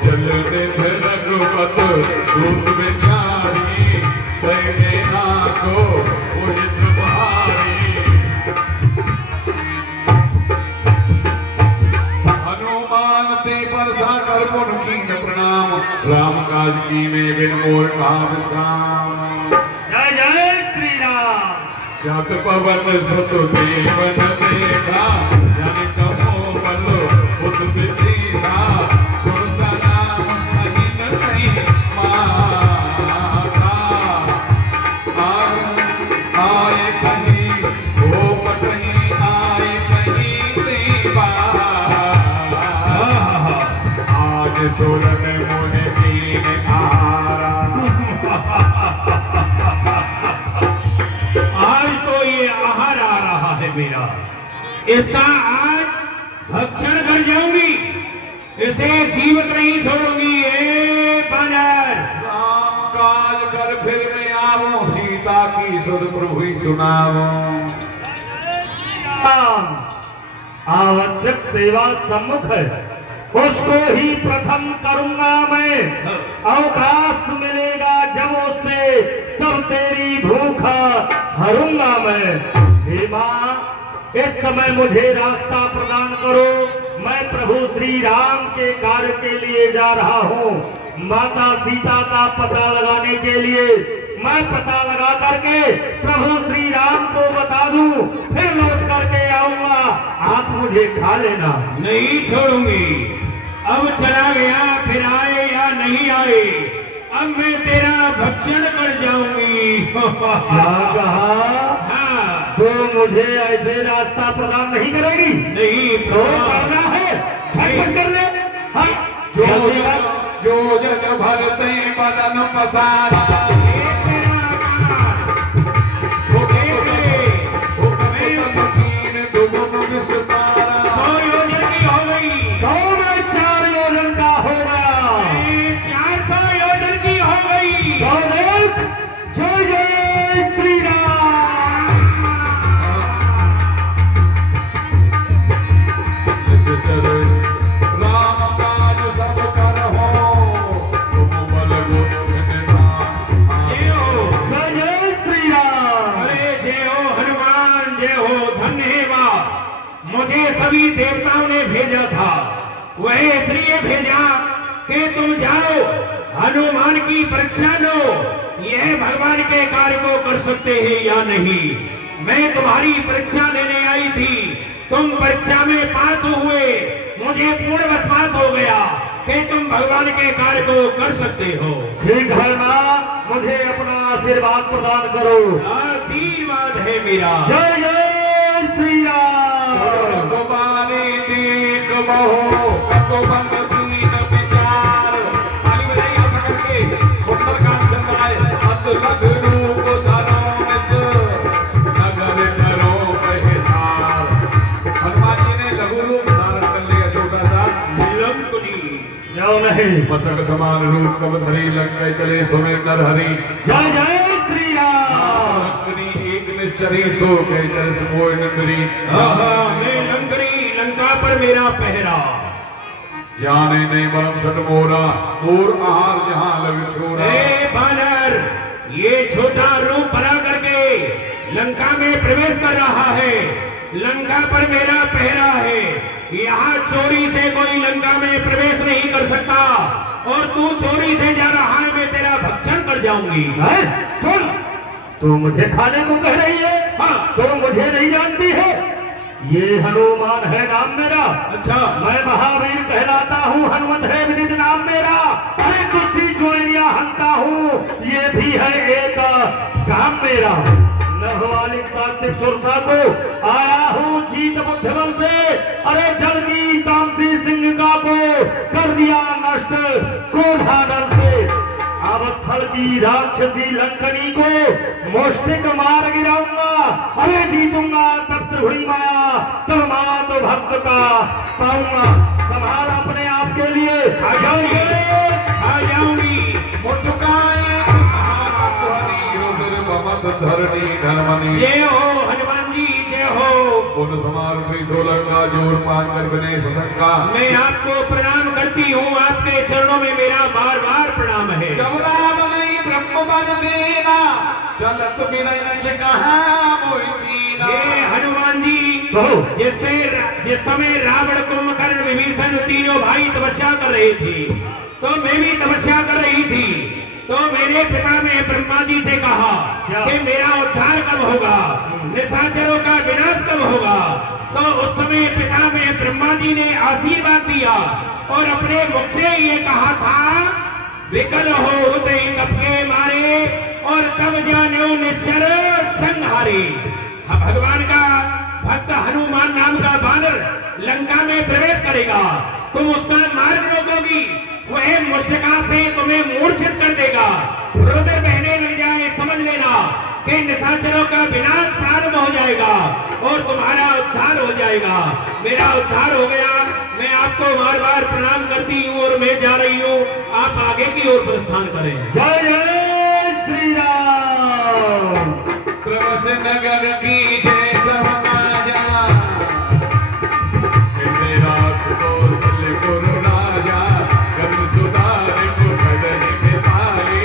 जल निध रघुपत दूत बिचारी कहने को पुलिस भारी। हनुमान ते परसा कर पुन कीन प्रणाम राम काज कीने बिन मोर कहा विश्राम। जय जय श्री राम। जत पवन सुत देवन देखा जन कहो बलो बुध विशीषा सुर सलाम कहीं न कहीं माता आए कहीं हो कहीं आए कहीं देवा आज सुरन मोह कीन आरा। आज तो ये आहार आ रहा है मेरा, इसका आज भक्षण कर जाऊंगी, इसे जीवित नहीं छोड़ूंगी। ए बानर, राम काज कर फिर मैं आवूं सीता की सुध प्रभु ही सुनाऊं। राम आवश्यक सेवा सम्मुख है, उसको ही प्रथम करूंगा मैं। अवकाश मिलेगा जब उससे तब तेरी भूख हरूंगा मैं। हे मां, इस समय मुझे रास्ता प्रदान करो, मैं प्रभु श्री राम के कार्य के लिए जा रहा हूँ। माता सीता का पता लगाने के लिए मैं पता लगा करके प्रभु श्री राम को बता दूं, फिर लौट करके आऊंगा। आप मुझे खा लेना। नहीं छोड़ूंगी। अब चला गया, फिर आए या नहीं आए, अब मैं तेरा भक्षण कर जाऊंगी। क्या कहा? हाँ। तो मुझे ऐसे रास्ता प्रदान नहीं करेगी? नहीं, तो करना है, झटपट कर ले। हाँ, जो जन भरते बदन पसारा दुगुन विस्तारा। 100 योजन की हो गई, तो मैं 4 योजन का होगा। 400 योजन की हो गई, तो देख, जय जय श्री राम। चलो राम काज सब कर हो तुम बल बुद्ध निधान। जय हो, जय जय श्री राम। अरे जय हो हनुमान, जय हो, धन्यवाद। मुझे सभी देवताओं ने भेजा था, वह इसलिए भेजा कि तुम जाओ हनुमान की परीक्षा लो, यह भगवान के कार्य को कर सकते हैं या नहीं। मैं तुम्हारी परीक्षा लेने आई थी, तुम परीक्षा में पास हुए, मुझे पूर्ण विश्वास हो गया कि तुम भगवान के कार्य को कर सकते हो। ठीक है माँ, मुझे अपना आशीर्वाद प्रदान करो। आशीर्वाद है मेरा। जय जय श्री राम। रघुबारी देख बहो कतो बंद दीन विचार। ताली बजाइए हाथ पकड़ के, सुंदर कांड चल रहा है। अतुलग रूप धरो निस नगर करो बहिसार। हनुमान जी ने लघु रूप धारण कर लिया, छोटा सा लंकुनी जाओ नहीं, मसक समान रूप कब धरी लंक गए चले सुमेर नर हरि। जय जय श्री राम। लंकनी एक निश्चरी सो के चल समोय नंदरी। मैं लंकनी, लंका पर मेरा पहरा। जाने नहीं बरम सट मोरा मोर आहार जहां लग छोरा। ए बानर, ये छोटा रूप बना करके लंका में प्रवेश कर रहा है। लंका पर मेरा पहरा है, यहाँ चोरी से कोई लंका में प्रवेश नहीं कर सकता, और तू चोरी से जा रहा है, मैं तेरा भक्षण कर जाऊंगी। सुन, तू मुझे खाने को कह रही है? हाँ, तो मुझे नहीं जानती है? ये हनुमान है नाम मेरा। अच्छा, मैं महावीर कहलाता हूँ, हनुमत है विदित नाम मेरा। अरे दूसरी चोरियां हंता हूँ, ये भी है एक काम मेरा। नभवालिक सात्विक सुरसा को आया हूँ जीत बुद्धिबल से। अरे जल की तामसी सिंहिका को कर दिया नष्ट क्रोधानल से। अब थल की राक्षसी लंकनी को मुष्टिक मार गिराऊंगा। अरे जीतूंगा तब त्रिभुड़ी माया, तब मात भक्त का पाऊंगा। संभाल अपने आप के लिए। आ जाओगे, आ जाऊंगी। मुटुकाए धरणी धर्मनी। जय हो हनुमान जी, जय हो। पुन समारूपी सोलंका जोर पान कर बने सशंका। मैं आपको प्रणाम करती हूँ, आपके चरणों में मेरा बार बार प्रणाम है। जब राम नहीं ब्रह्म बन देना, चलत बिरंच कहाँ मोई चीना। ये हनुमान जी जिस समय रावण, कुंभकर्ण, विभीषण तीनों भाई तपस्या कर रहे थे, तो मैं भी तपस्या कर रही थी। तो मेरे पिता ने ब्रह्मा जी से कहा कि मेरा उद्धार कब होगा, निशाचरों का विनाश कब होगा। तो उस समय पिता में ब्रह्मा जी ने आशीर्वाद दिया और अपने मुख से ये कहा था, विकल हो ते कब के मारे और तब जाने निश्चर संहारे। भगवान का भक्त हनुमान नाम का बानर लंका में प्रवेश करेगा, तुम उसका मार्ग रोकोगी, वह मुष्टिका से तुम्हें मूर्छित कर देगा, रुधिर बहने लग जाए, समझ लेना कि निशाचरों का विनाश प्रारंभ हो जाएगा और तुम्हारा उद्धार हो जाएगा। मेरा उद्धार हो गया, मैं आपको बार बार प्रणाम करती हूँ और मैं जा रही हूँ, आप आगे की ओर प्रस्थान करें। जय जय श्री राम। प्रभस नगर की जय सबका जा, मेरा कौशल गुरु राजा, कर्म सुधार मुखदन मिताई,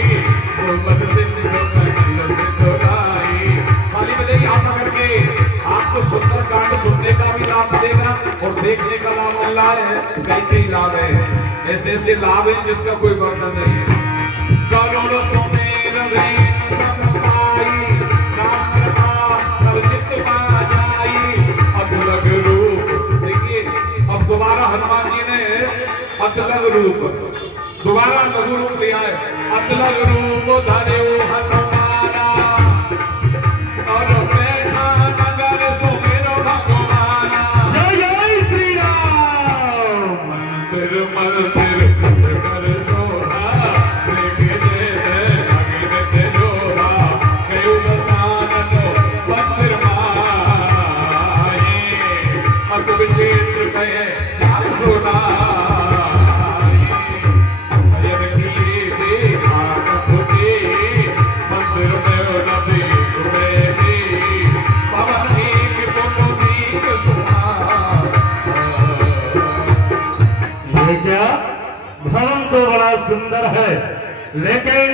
गोमद सिंधु मंगल सिंधु लाई। खाली बजाई आप करके आपको सुंदर कांड सुनने का भी लाभ मिलेगा और देखने का लाभ मिल रहा है। कई लाभ है, ऐसे ऐसे लाभ है जिसका कोई वर्णन नहीं है। करोड़ सुमेर रेण समताई, राम कृपा तब चित्त पा जाई, अतुलग रूप। देखिए अब दोबारा हनुमान जी ने अतुलग रूप, दोबारा लघु रूप लिया है। अतुलग रूप धरे हनुमाना और बैठा नगर सुमेर भगवाना। जय जय श्री राम। मंदिर मंदिर कर सोना, देखे दे भगत जोड़ा, कयु बसानन मंदिर माये, अब विचित्र कहे जान सुना। सयद की देखा कपुटी, मंदिर में नबी कुबेरी, पवन एक तुम दीक सुना। ये क्या भवन तो बड़ा सुंदर है, लेकिन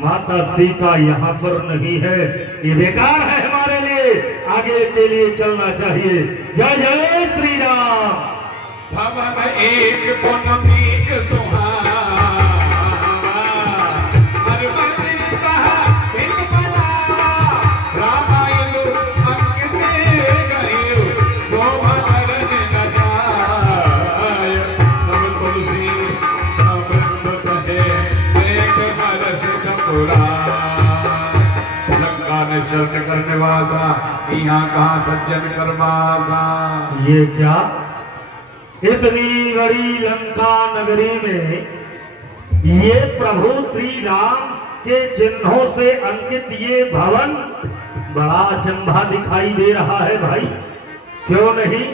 माता सीता यहाँ पर नहीं है, ये बेकार है हमारे लिए, आगे के लिए चलना चाहिए। जय जय श्री राम। भवन एक पुन भीख सुहावा, हर मंदिर कहा बिन बनावा, रामायण अंकित गयो, शोभा करन न जाय, नव तुलसी समृद्ध कहे, एक हरस कपुराय। लंका ने शरण करने वासा, यहाँ कहाँ सज्जन करवासा। ये क्या, इतनी बड़ी लंका नगरी में ये प्रभु श्री राम के चिन्हों से अंकित ये भवन बड़ा अचंभा दिखाई दे रहा है भाई। क्यों नहीं,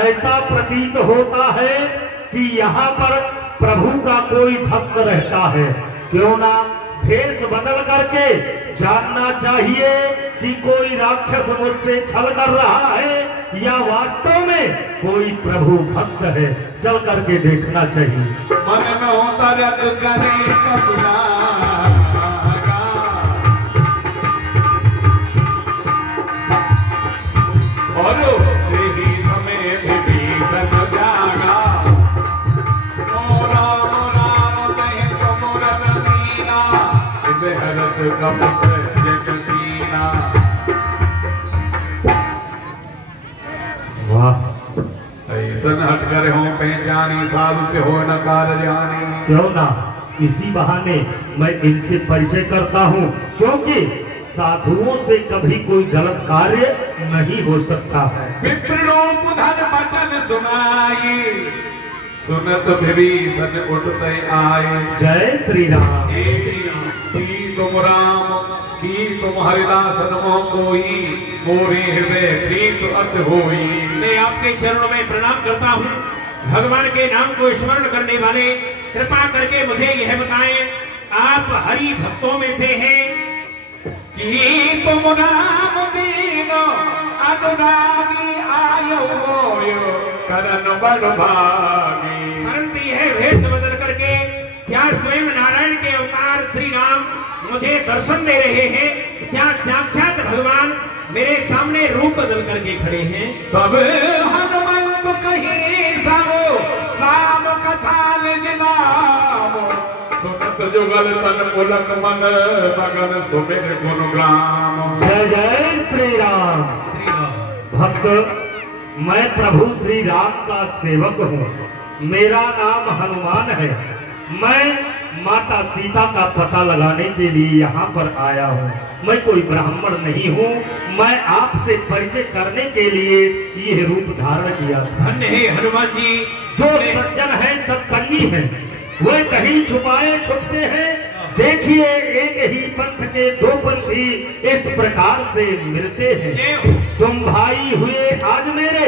ऐसा प्रतीत होता है कि यहाँ पर प्रभु का कोई भक्त रहता है। क्यों ना भेष बदल करके जानना चाहिए कि कोई राक्षस मुझसे छल कर रहा है या वास्तव में कोई प्रभु भक्त है, चल करके देखना चाहिए। मन में होता रख करे कपड़ा, और यही समय विभीषण जागा, ओ राम राम कहे समुरन मीना, बेहरस कब से जग जीना। वाह, ऐसन हट कर हो पहचानी, साधु पे हो न कार जानी। क्यों ना इसी बहाने मैं इनसे परिचय करता हूँ, क्योंकि साधुओं से कभी कोई गलत कार्य नहीं हो सकता है। विप्रोप धन वचन सुनाई, सुनत विभीषण उठते आए। जय श्री राम। की तुम राम की तुम हरिदासन मोह कोई, मोरे हृदय प्रीत अत होई। मैं आपके चरणों में प्रणाम करता हूँ। भगवान के नाम को स्मरण करने वाले कृपा करके मुझे यह बताएं, आप हरि भक्तों में से हैं? की तुम राम दीनो अनुरागी, आयो मोयो करन बड़ भागी। परंतु यह वेश बदल करके मुझे दर्शन दे रहे हैं, जहाँ साक्षात भगवान मेरे सामने रूप बदल करके खड़े हैं। तब हनुमंत कहीं सबो राम कथा निज नाम, सुनत जुगल तन पुलक मन मगन सुमिर गुणग्राम। जय जय श्री राम। श्री राम। भक्त, मैं प्रभु श्री राम का सेवक हूँ। मेरा नाम हनुमान है। मैं माता सीता का पता लगाने के लिए यहाँ पर आया हूँ। मैं कोई ब्राह्मण नहीं हूँ। मैं आपसे परिचय करने के लिए यह रूप धारण किया था। धन्य है हनुमान जी। जो सज्जन है, सत्संगी है, वे कहीं छुपाए छुपते हैं। देखिए, एक ही पंथ के दो पंथी इस प्रकार से मिलते हैं। तुम भाई हुए आज मेरे,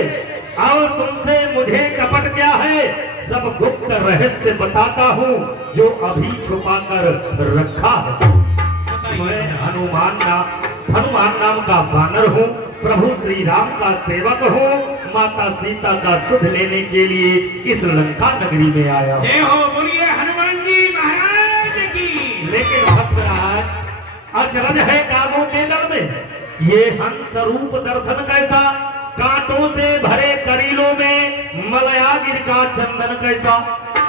और तुमसे मुझे कपट क्या है, सब गुप्त रहस्य बताता हूँ जो अभी छुपा कर रखा है। मैं हनुमान नाम का बानर हूँ। प्रभु श्री राम का सेवक हूँ। माता सीता का सुध लेने के लिए इस लंका नगरी में आया। जय हो, बोलिए हनुमान जी महाराज की। लेकिन भक्तराज, अचरज है कामों के दल में। ये हंस रूप दर्शन कैसा, कांटों से भरे करीलों में मलयागिर का चंदन कैसा।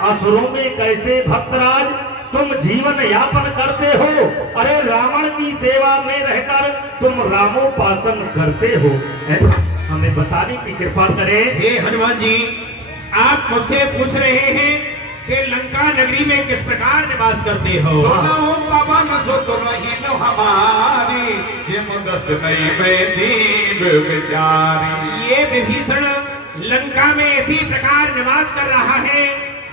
असुरों में कैसे भक्तराज तुम जीवन यापन करते हो। अरे रावण की सेवा में रहकर तुम रामोपासन करते हो। हमें बताने की कृपा करें। हे हनुमान जी, आप मुझसे पूछ रहे हैं कि लंका नगरी में किस प्रकार निवास करते हो। सुनो पवन सुत रहीन हमारी, जिम दस नहीं में जीव बिचारी। ये विभीषण लंका में इसी प्रकार निवास कर रहा है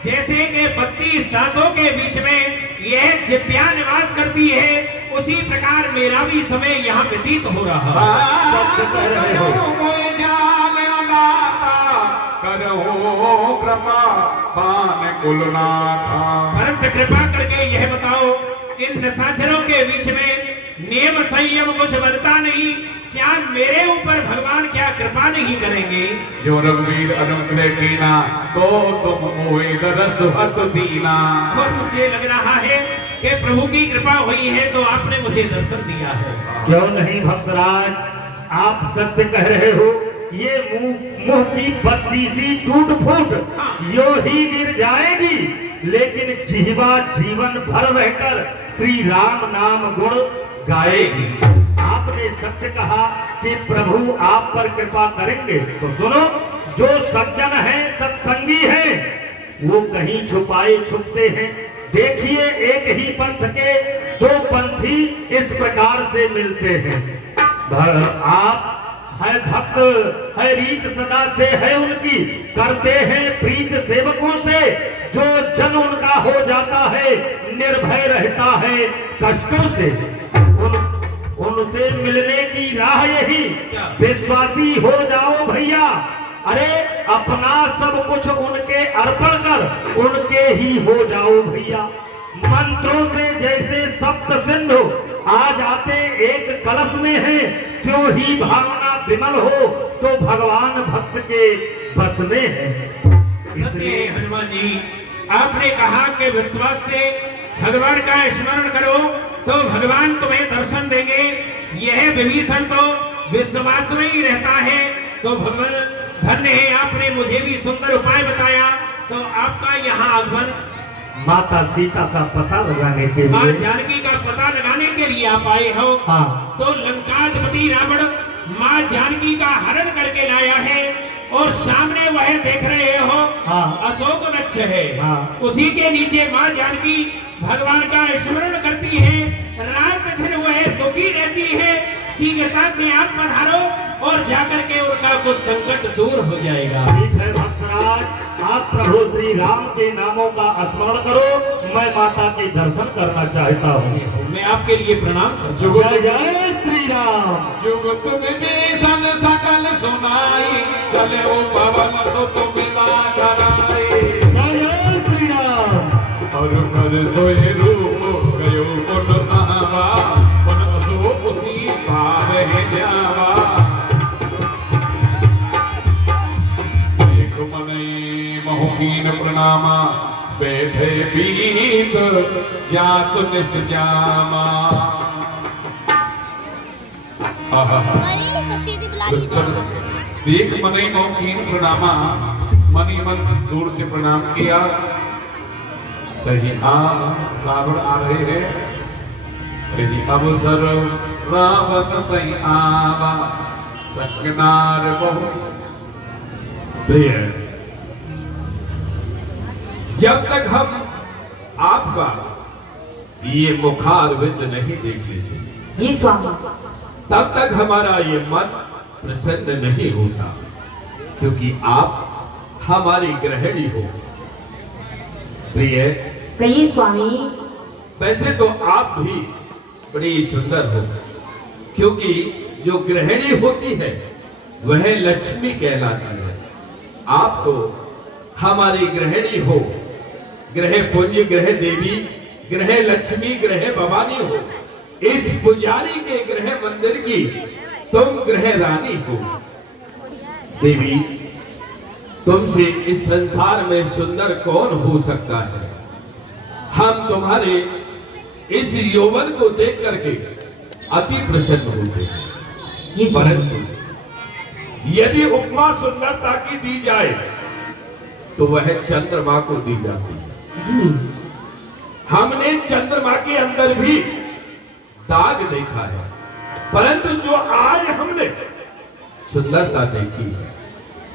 जैसे कि 32 दांतों के बीच में यह जिब्या निवास करती है। उसी प्रकार मेरा भी समय यहाँ व्यतीत हो रहा करो कृपा पान कुलनाथा। परंतु कृपा करके यह बताओ, इन निशाचरों के बीच में नियम संयम कुछ बनता नहीं, क्या मेरे ऊपर भगवान क्या कृपा नहीं करेंगे। जो रघुवीर अनुग्रह कीना, तो तुम मोहि दरस हत दीना। और मुझे लग रहा है कि प्रभु की कृपा हुई है तो आपने मुझे दर्शन दिया है। क्यों नहीं भक्तराज, आप सत्य कह रहे हो। ये मुंह की बत्ती सी टूट फूट यो ही गिर जाएगी, लेकिन जिह्वा जीवन भर रहकर श्री राम नाम गुण गाएगी। आपने सत्य कहा कि प्रभु आप पर कृपा करेंगे, तो सुनो, जो सज्जन है, सत्संगी है, वो कहीं छुपाए छुपते हैं। देखिए, एक ही पंथ के दो पंथी इस प्रकार से मिलते हैं। आप है भक्त, है रीत सदा से है उनकी, करते हैं प्रीत सेवकों से। जो जन उनका हो जाता है, निर्भय रहता है कष्टों से। उनसे मिलने की राह यही, विश्वासी हो जाओ भैया। अरे अपना सब कुछ उनके अर्पण कर उनके ही हो जाओ भैया। मंत्रों से जैसे सप्त सिंधु आ जाते एक कलश में है, क्यों ही भावना विमल हो तो भगवान भक्त के बस में है। इसलिए हनुमान जी, आपने कहा कि विश्वास से भगवान का स्मरण करो तो भगवान तुम्हें दर्शन देंगे। यह विभीषण तो विश्वास में ही रहता है, तो भगवान धन्य है, आपने मुझे भी सुंदर उपाय बताया। तो आपका यहाँ आगमन माता सीता का पता लगाने के लिए, माँ जानकी का पता लगाने के लिए आप आए हो। हाँ। तो लंकाधिपति रावण माँ जानकी का हरण करके लाया है और सामने वह देख रहे हो, हाँ। अशोक वृक्ष है, हाँ। उसी के नीचे माँ जानकी भगवान का स्मरण करती है। रात दिन वह दुखी रहती है। शीघ्रता से आप पधारो और जाकर के उनका कुछ संकट दूर हो जाएगा। ठीक है भक्तराज, आप प्रभु श्री राम के नामों का स्मरण करो। मैं माता के दर्शन करना चाहता हूँ। मैं आपके लिए प्रणाम करता हूँ। जय जय श्री राम। जुगत विभीषण सकल सुनाई, चले ओ पवन सुत बिना कराई। जय जय श्री राम। और कर सोए रूप गयो पुन नावा, पुन अशोक सीता रह जावा। एक मनै महुकीन प्रणामा, बैठे बीत जात निस जामा। देख मनी मौकीन प्रणामा, मनी मन दूर से प्रणाम किया। कहीं रावण आ रहे हैं, कहीं अवसर रावण कहीं आवा सकनार बहुत प्रिय, जब तक हम आपका ये मुखारविंद नहीं देख लेते जी स्वामी, तब तक हमारा ये मन प्रसन्न नहीं होता, क्योंकि आप हमारी गृहिणी हो। प्रिय, कहिए स्वामी। वैसे तो आप भी बड़ी सुंदर हो, क्योंकि जो गृहिणी होती है वह लक्ष्मी कहलाती है। आप तो हमारी गृहिणी हो, ग्रह पुंज, ग्रह देवी, ग्रह लक्ष्मी, ग्रह भवानी हो। इस पुजारी के गृह मंदिर की तुम गृह रानी हो। देवी, तुमसे इस संसार में सुंदर कौन हो सकता है? हम तुम्हारे इस यौवन को देख करके अति प्रसन्न होते हैं, परंतु यदि उपमा सुंदरता की दी जाए तो वह चंद्रमा को दी जाती है जी। हमने चंद्रमा के अंदर भी दाग देखा है, परंतु जो आज हमने सुंदरता देखी है,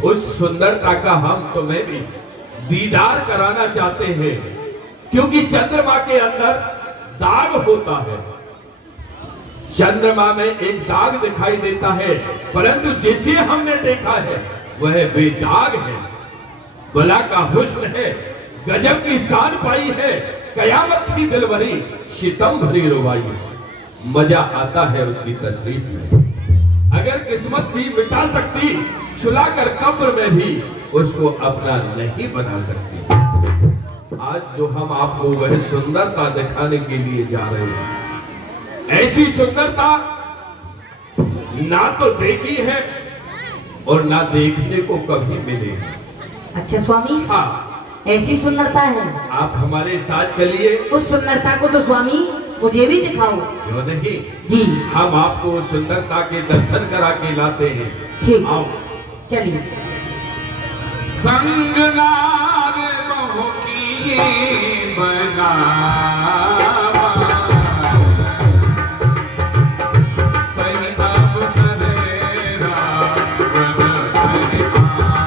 उस सुंदरता का हम तुम्हें भी दीदार कराना चाहते हैं, क्योंकि चंद्रमा के अंदर दाग होता है। चंद्रमा में एक दाग दिखाई देता है, परंतु जिसे हमने देखा है वह बेदाग है, भला का हुस्न है, गजब की शान पाई है, कयामत की दिलभरी सितम भरी रुबाई है। मजा आता है उसकी तस्वीर में। अगर किस्मत भी मिटा सकती, सुलाकर कब्र में भी उसको अपना नहीं बना सकती। आज जो हम आपको वह सुंदरता दिखाने के लिए जा रहे हैं, ऐसी सुंदरता ना तो देखी है और ना देखने को कभी मिलेगी। अच्छा स्वामी, हाँ, ऐसी सुंदरता है? आप हमारे साथ चलिए। उस सुंदरता को तो स्वामी मुझे भी दिखाओ। क्यों नहीं जी, हम आपको सुंदरता के दर्शन करा के लाते हैं। ठीक, आओ चलिए। संग नार बहु की बनावा, कहीं अवसर रावण कहीं आवा।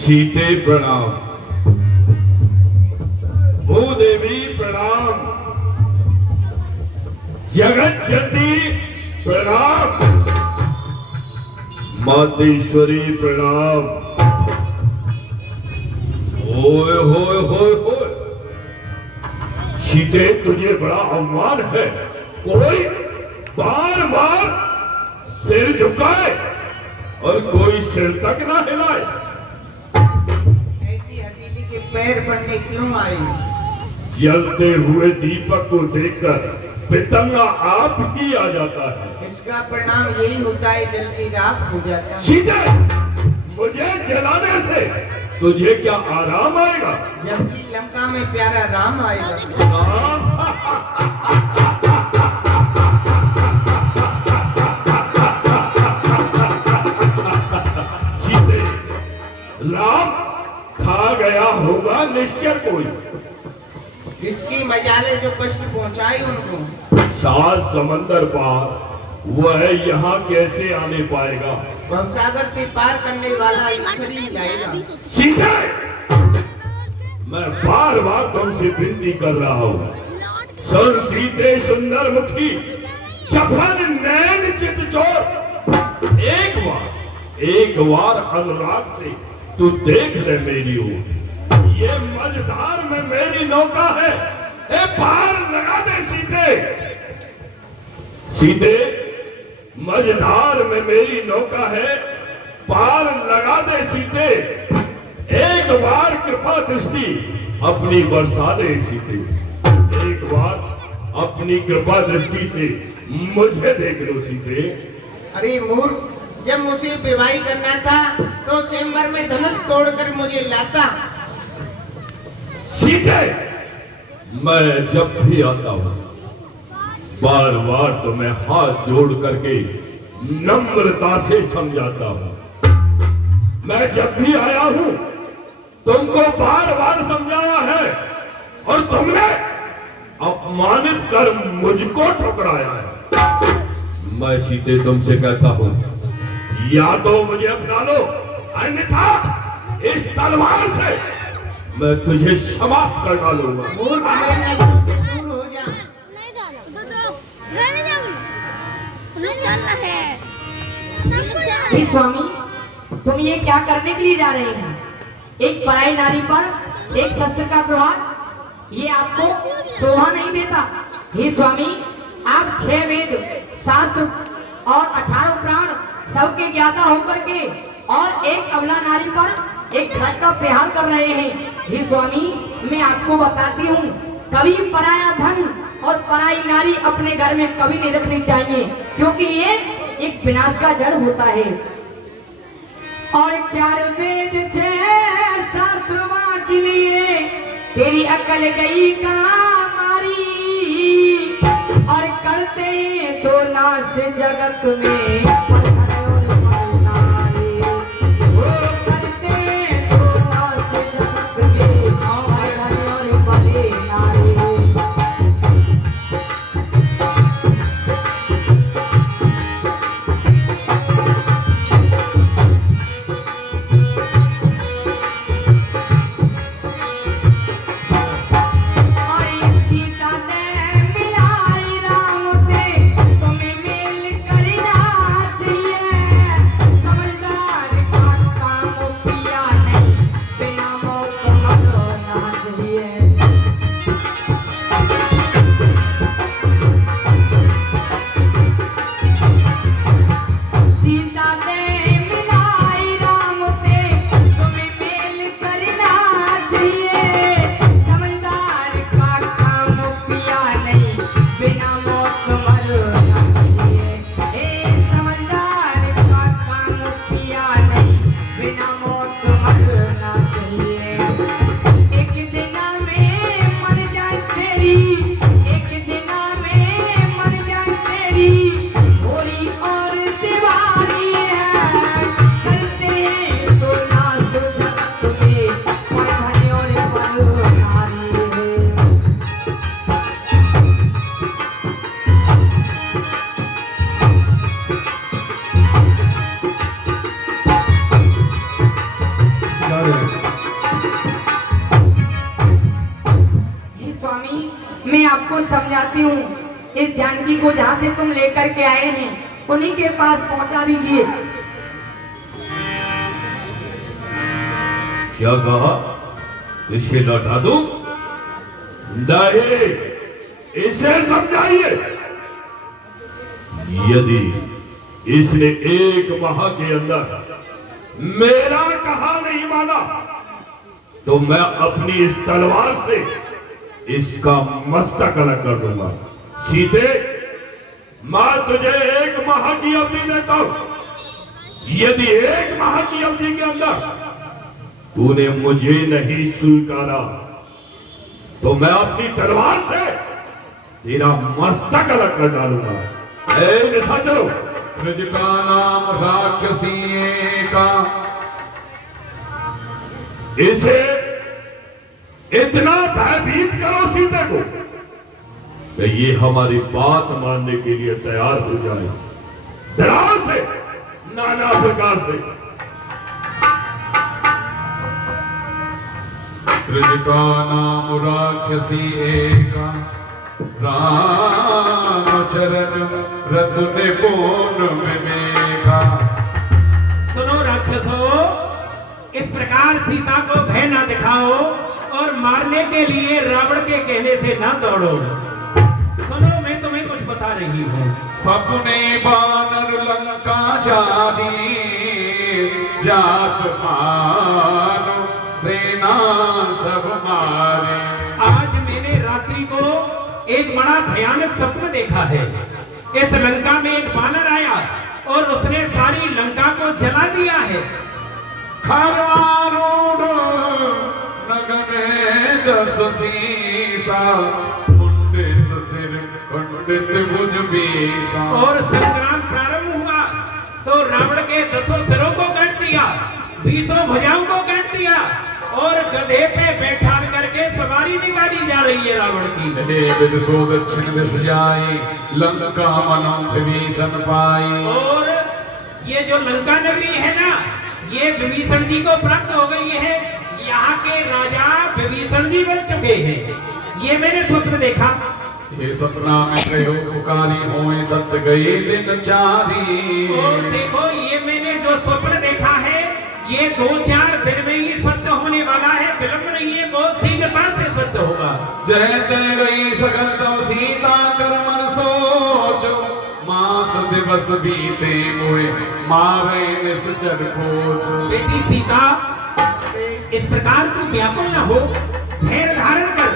सीते प्रणाम, भूदेवी प्रणाम, जगत जननी प्रणाम, मातेश्वरी प्रणाम। होय होय होय होय, सीते तुझे बड़ा अवमान है। कोई बार बार सिर झुकाए और कोई सिर तक ना हिलाए। ऐसी हथेली के पैर पड़ने क्यों आए? जलते हुए दीपक को देखकर पितंगा आप ही आ जाता है। इसका परिणाम यही होता है, जल की राख हो जाता है। सीधे मुझे जलाने से तुझे क्या आराम आएगा? जबकि लंका में प्यारा राम आएगा। सीधे राम खा गया होगा निश्चय कोई। किसकी मजाले जो कष्ट पहुंचाई उनको? सात समंदर पार वह यहाँ कैसे आने पाएगा? भवसागर से पार करने वाला ईश्वरी लाएगा। सीधे मैं बार बार तुमसे विनती कर रहा हूँ, सुन सीते सुंदर मुखी चपल नैन चित चोर, एक बार अनुराग से तू देख ले मेरी ओर। ये मझधार में मेरी नौका है, ए पार लगा दे सीते। सीते, मझधार में मेरी नौका है, पार लगा दे सीते। एक बार कृपा दृष्टि अपनी बरसा दे सीते। एक बार अपनी कृपा दृष्टि से मुझे देख लो सीते। अरे मूर्ख, जब मुझे विवाह करना था तो स्वयंवर में धनुष तोड़कर मुझे लाता। सीते, मैं जब भी आता हूँ बार बार तो मैं हाथ जोड़ करके नम्रता से समझाता हूँ। मैं जब भी आया हूँ तुमको बार बार समझाया है और तुमने अपमानित कर मुझको ठुकराया है। मैं सीते तुमसे कहता हूँ, या तो मुझे अपना लो, अन्यथा इस तलवार से मैं तुझे समाप्त कर डालूंगा। मूर्ख, मेरे नजरों से दूर हो जा। हे स्वामी, तुम ये क्या करने के लिए जा रहे हैं? एक पराई नारी पर एक शस्त्र का प्रहार, ये आपको शोभा नहीं देता। हे स्वामी, आप 6 वेद शास्त्र और 18 प्राण सबके ज्ञाता होकर के और एक अबला नारी पर एक खड़ग का प्रहार कर रहे हैं। हे स्वामी, मैं आपको बताती हूँ, कभी पराया धन और पराई नारी अपने घर में कभी नहीं रखनी चाहिए, क्योंकि ये एक विनाश का जड़ होता है। और 4 वेद 6 शास्त्र वांच लिए, तेरी अकल गई कहाँ मारी। और करते तो नाश जगत में परधन और परनारी। वो करते तो नाश जगत में परधन और परनारी। मैं आपको समझाती हूँ, इस जानकी को जहाँ से तुम लेकर के आए हैं उन्हीं के पास पहुँचा दीजिए। क्या कहा? इसे लौटा दूं? नहीं, इसे समझाइए। यदि इसने 1 माह के अंदर मेरा कहा नहीं माना तो मैं अपनी इस तलवार से इसका मस्तक अलग कर दूंगा। सीते, मैं तुझे 1 माह की अवधि देता हूं। यदि 1 माह की अवधि के अंदर तूने मुझे नहीं स्वीकारा तो मैं अपनी तलवार से तेरा मस्तक अलग कर डालूंगा। निशाचरों, ब्रज का नाम राक्षसी का, इसे इतना भयभीत करो सीते को कि ये हमारी बात मानने के लिए तैयार हो जाए, डराव से, नाना प्रकार से। सृजता नाम राक्षसी एका रामचरण रतु निपुण विवेका। सुनो राक्षसों, इस प्रकार सीता को भय ना दिखाओ और मारने के लिए रावण के कहने से ना दौड़ो। सुनो, मैं तुम्हें कुछ बता रही हूँ। सपने बानर लंका जारी जात मानो सेना सब मारे। आज मैंने रात्रि को एक बड़ा भयानक स्वप्न देखा है। इस लंका में एक बानर आया और उसने सारी लंका को जला दिया है। खरवारूढ़ नग में 10 सीसा, कुंडित सिर कुंडित भुज बीसा। और संग्राम प्रारंभ हुआ तो रावण के 10 सिरों को काट दिया, 20 भुजाओं को काट दिया और गधे पे बैठा करके सवारी निकाली जा रही है रावण की। हे विदसो दक्षिण दिश जाई, लंका मनो विभीषण पाई। और ये जो लंका नगरी है ना, ये विभीषण जी को प्राप्त हो गई है। यहाँ के राजा विभीषण जी बन चुके हैं। ये मैंने स्वप्न देखा। ये सपना में कहो पुकारी होए सत्य गए दिन चारी। और देखो, ये मैंने जो स्वप्न देखा है, ये 2-4 दिन में ही सत्य होने वाला है। विलंब नहीं है, बहुत शीघ्रता से सत्य होगा। जय जय गई सकल तब सीता कर मन सोचो, मास दिवस बीते मोए मारे निश्चर खोजो। बेटी सीता, इस प्रकार तू व्याकुल न हो, धैर्य धारण कर।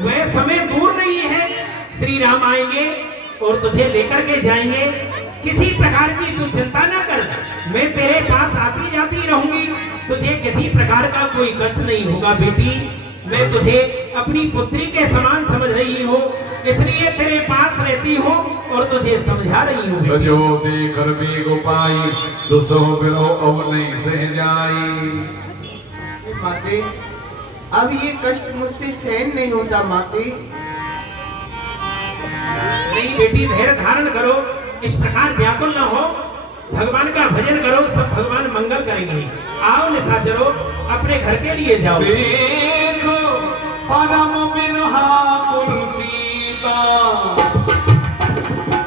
वह समय दूर नहीं है, श्री राम आएंगे और तुझे लेकर के जाएंगे। किसी प्रकार की तू चिंता न कर, मैं तेरे पास आती जाती रहूंगी। तुझे किसी प्रकार का कोई कष्ट नहीं होगा बेटी। मैं तुझे अपनी पुत्री के समान समझ रही हूँ, इसलिए तेरे पास रहती हूँ और तुझे समझा रही हूँ। जो देकर भी गोपाई, दुसो बिरो अब नहीं सह जाई। माते, अब ये कष्ट मुझसे सहन नहीं होता माते। नहीं बेटी, धैर्य धारण करो, इस प्रकार व्याकुल न हो, भगवान का भजन करो, सब भगवान मंगल करेंगे। आओ निशाचरो, अपने घर के लिए जाओ। देखो परम बिरहा कुल सीता,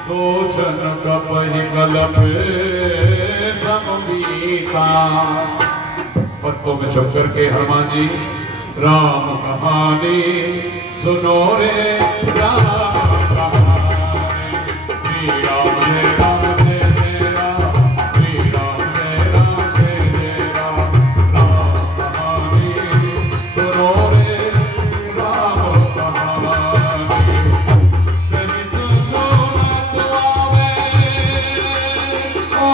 सोचन कपहि कलप समबीता। पत्तों में छुप करके हनुमान जी राम कहानी सुनो रे राम कहानी। श्री राम जय राम जय जय राम, श्री राम जय राम जय जय राम। राम कहानी सुनो रे राम कहानी। चरित सुनत आवे ओ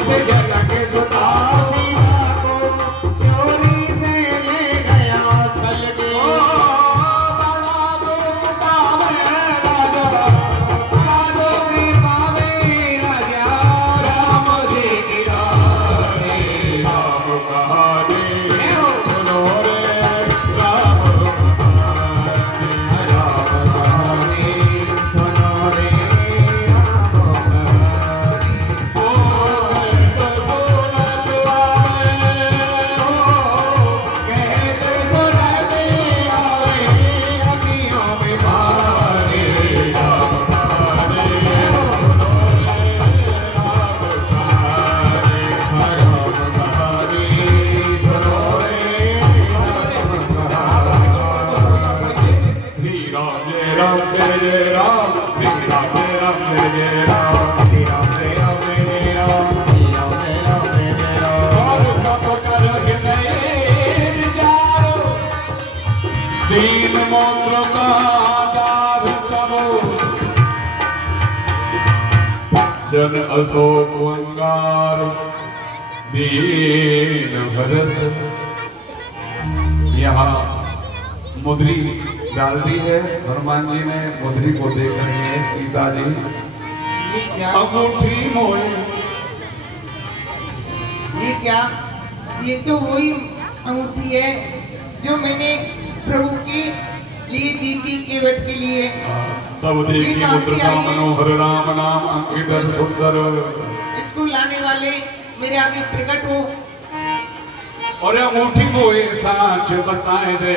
उस जनक सुता सीता को चोरी से ले गया छल के बड़ा दुख पावे राजा, बड़ा दुख पावे राजा, राम जी की रानी राम कहानी सुनो रे, राम कहानी सुनो रे राम कहानी। ओ कहत सुनत आवे, कहत सुनते आवे अखियों में भारे राम कहानी सुनो रे, राम कहानी सुनो रे, श्री राम जय राम जय जय राम, श्री राम जय राम जय जय राम, श्री राम जय राम जय राम, श्री राम जय राम जय राम। और कब कर गए विचारो, दीन मौत्र का आधार करो, जन अशोक अंगार दीन भरस। यहाँ मुद्री डाल दी है, हनुमान जी ने मुद्री को देख रही है सीता जी। ये क्या अंगूठी मोए, ये क्या? ये तो वही अंगूठी है जो मैंने प्रभु के लिए दी थी केवट के लिए। तब देखी कहाँ से मुद्रिका आई है? मनोहर राम नाम अंकित सुंदर। इसको लाने वाले मेरे आगे प्रकट हो। और अंगूठी मोए साच बताए दे,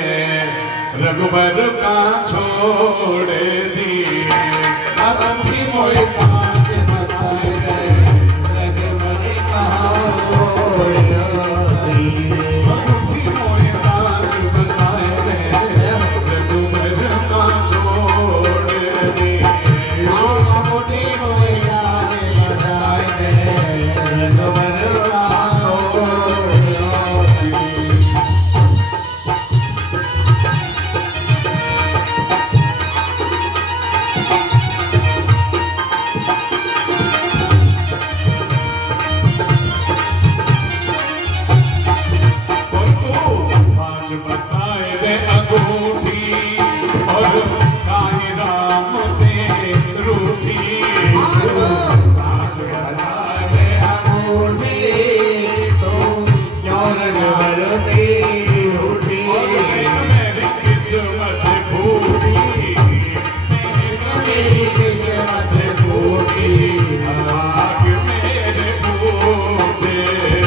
रघुबर का छोड़े दिए। अंगूठी मोए साच बताए दे, रघुबर का छोड़े दिए। अंगूठी मोए साच बताए दे, रघुबर का छोड़े दिए। अंगूठी मोए साच बताए दे, रघुबर का छोड़ दिए। और तू साच बताए दे अंगूठी, और काहे राम ते रूठी। साच बताए दे अंगूठी, तुम क्यों रघुबर तेरी रूठी? और मेरी किस्मत फूटी, मेरी किस्मत फूटी। आग मेरे फूटे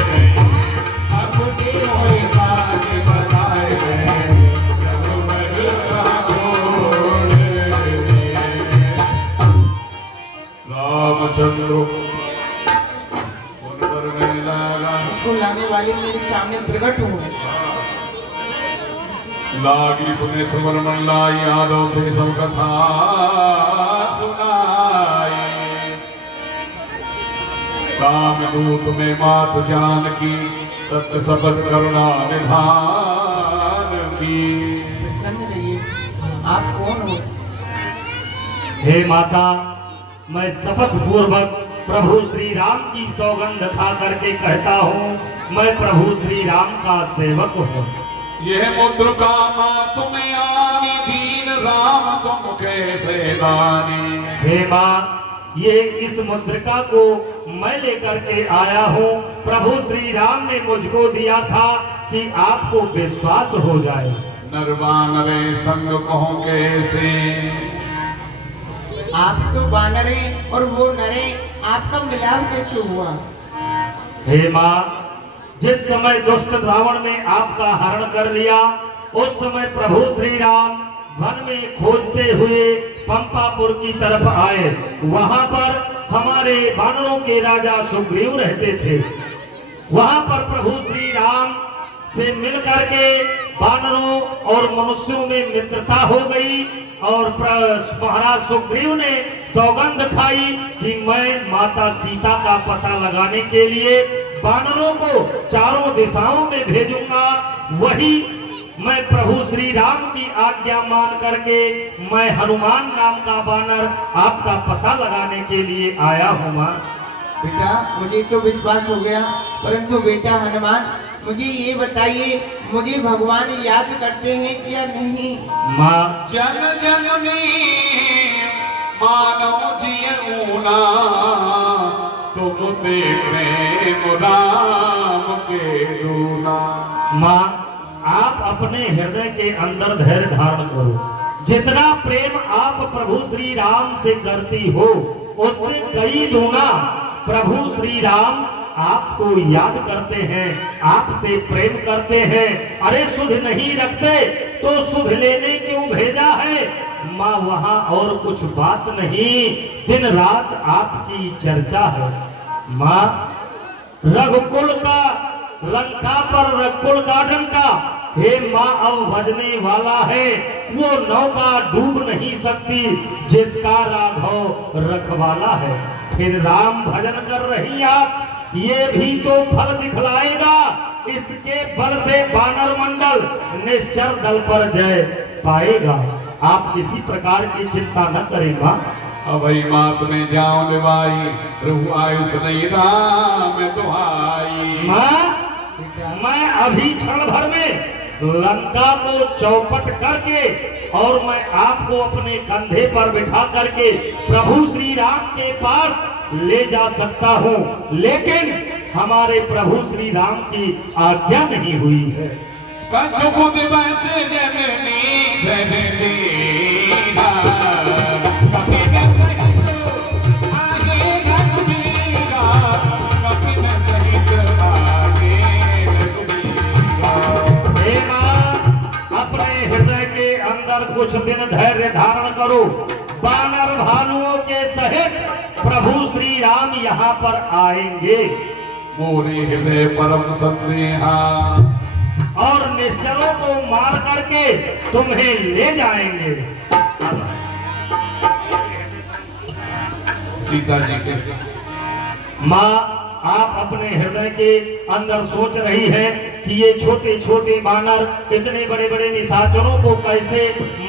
गई। अंगूठी मोए साच बताए दे, रघुबर का छोड़ दे। रामचंद्र उन पर नहीं लगा, इसको लाने वाले मेरे सामने प्रकट हो। लागी सुने सुब्रमण्य लाई, यादव से सब कथा सुनाई। काम दूत में मात जानकी, सत्य शपथ करुणा निधान की। प्रसन्न रहिए। आप कौन हो? हे माता, मैं शपथ पूर्वक प्रभु श्री राम की सौगंध खा करके कहता हूँ, मैं प्रभु श्री राम का सेवक हूँ। यह मुद्रिका माँ तुम्हें आनी, दीन राम तुम कैसे दानी। हे माँ, ये इस मुद्रिका को मैं लेकर के आया हूँ। प्रभु श्री राम ने मुझको दिया था कि आपको विश्वास हो जाए। नरवानरे संग कहो कैसे, आप तो बानर हैं और वो नरे, आपका मिलाप कैसे हुआ? हे माँ, जिस समय दुष्ट रावण ने आपका हरण कर लिया, उस समय प्रभु श्री राम वन में खोजते हुए पंपापुर की तरफ आए। वहां पर हमारे वानरों के राजा सुग्रीव रहते थे। वहां पर प्रभु श्री राम से मिल करके वानरों और मनुष्यों में मित्रता हो गई और महाराज सुग्रीव ने सौगंध खाई कि मैं माता सीता का पता लगाने के लिए वानरों को चारों दिशाओं में भेजूंगा। वही मैं प्रभु श्री राम की आज्ञा मान करके मैं हनुमान नाम का वानर आपका पता लगाने के लिए आया हूँ। मां, बेटा मुझे तो विश्वास हो गया, परंतु बेटा हनुमान मुझे ये बताइए, मुझे भगवान याद करते हैं या नहीं? माँ जन जन में मानव जियूना, तुम देखे राम के दूना। माँ आप अपने हृदय के अंदर धैर्य धारण करो। जितना प्रेम आप प्रभु श्री राम से करती हो उससे कई गुना प्रभु श्री राम आपको याद करते हैं, आपसे प्रेम करते हैं। अरे सुध नहीं रखते तो सुध लेने क्यों भेजा है? माँ वहाँ और कुछ बात नहीं, दिन रात आपकी चर्चा है। माँ रघुकुल का लंका पर रघुकुल का डंका, हे माँ अब बजने वाला है। वो नौका डूब नहीं सकती जिसका राघव रखवाला है। फिर राम भजन कर रही आप, ये भी तो फल दिखलाएगा। इसके बल से बानर मंडल निश्चर दल पर जय पाएगा। आप किसी प्रकार की चिंता न करें माँ। अभई मात में जाओ निभाई, प्रभु आयुष नहीं राम दुहाई। माँ मैं अभी क्षण भर में लंका को चौपट करके और मैं आपको अपने कंधे पर बिठा करके प्रभु श्री राम के पास ले जा सकता हूँ, लेकिन हमारे प्रभु श्री राम की आज्ञा नहीं हुई है। कंसुको दिवस जननी धनलीला, कभी न सहित आगे रघुबीरा, कभी न सहित आगे रघुबीरा। हे माँ अपने हृदय के अंदर कुछ दिन धैर्य धारण करो। बानर भालुओं के सहित प्रभु श्री राम यहाँ पर आएंगे मोरे हृदय परम संदेहा, और निश्चरों को मार करके तुम्हें ले जाएंगे। सीता जी के माँ आप अपने हृदय के अंदर सोच रही है कि ये छोटे छोटे बानर इतने बड़े बड़े निशाचरों को कैसे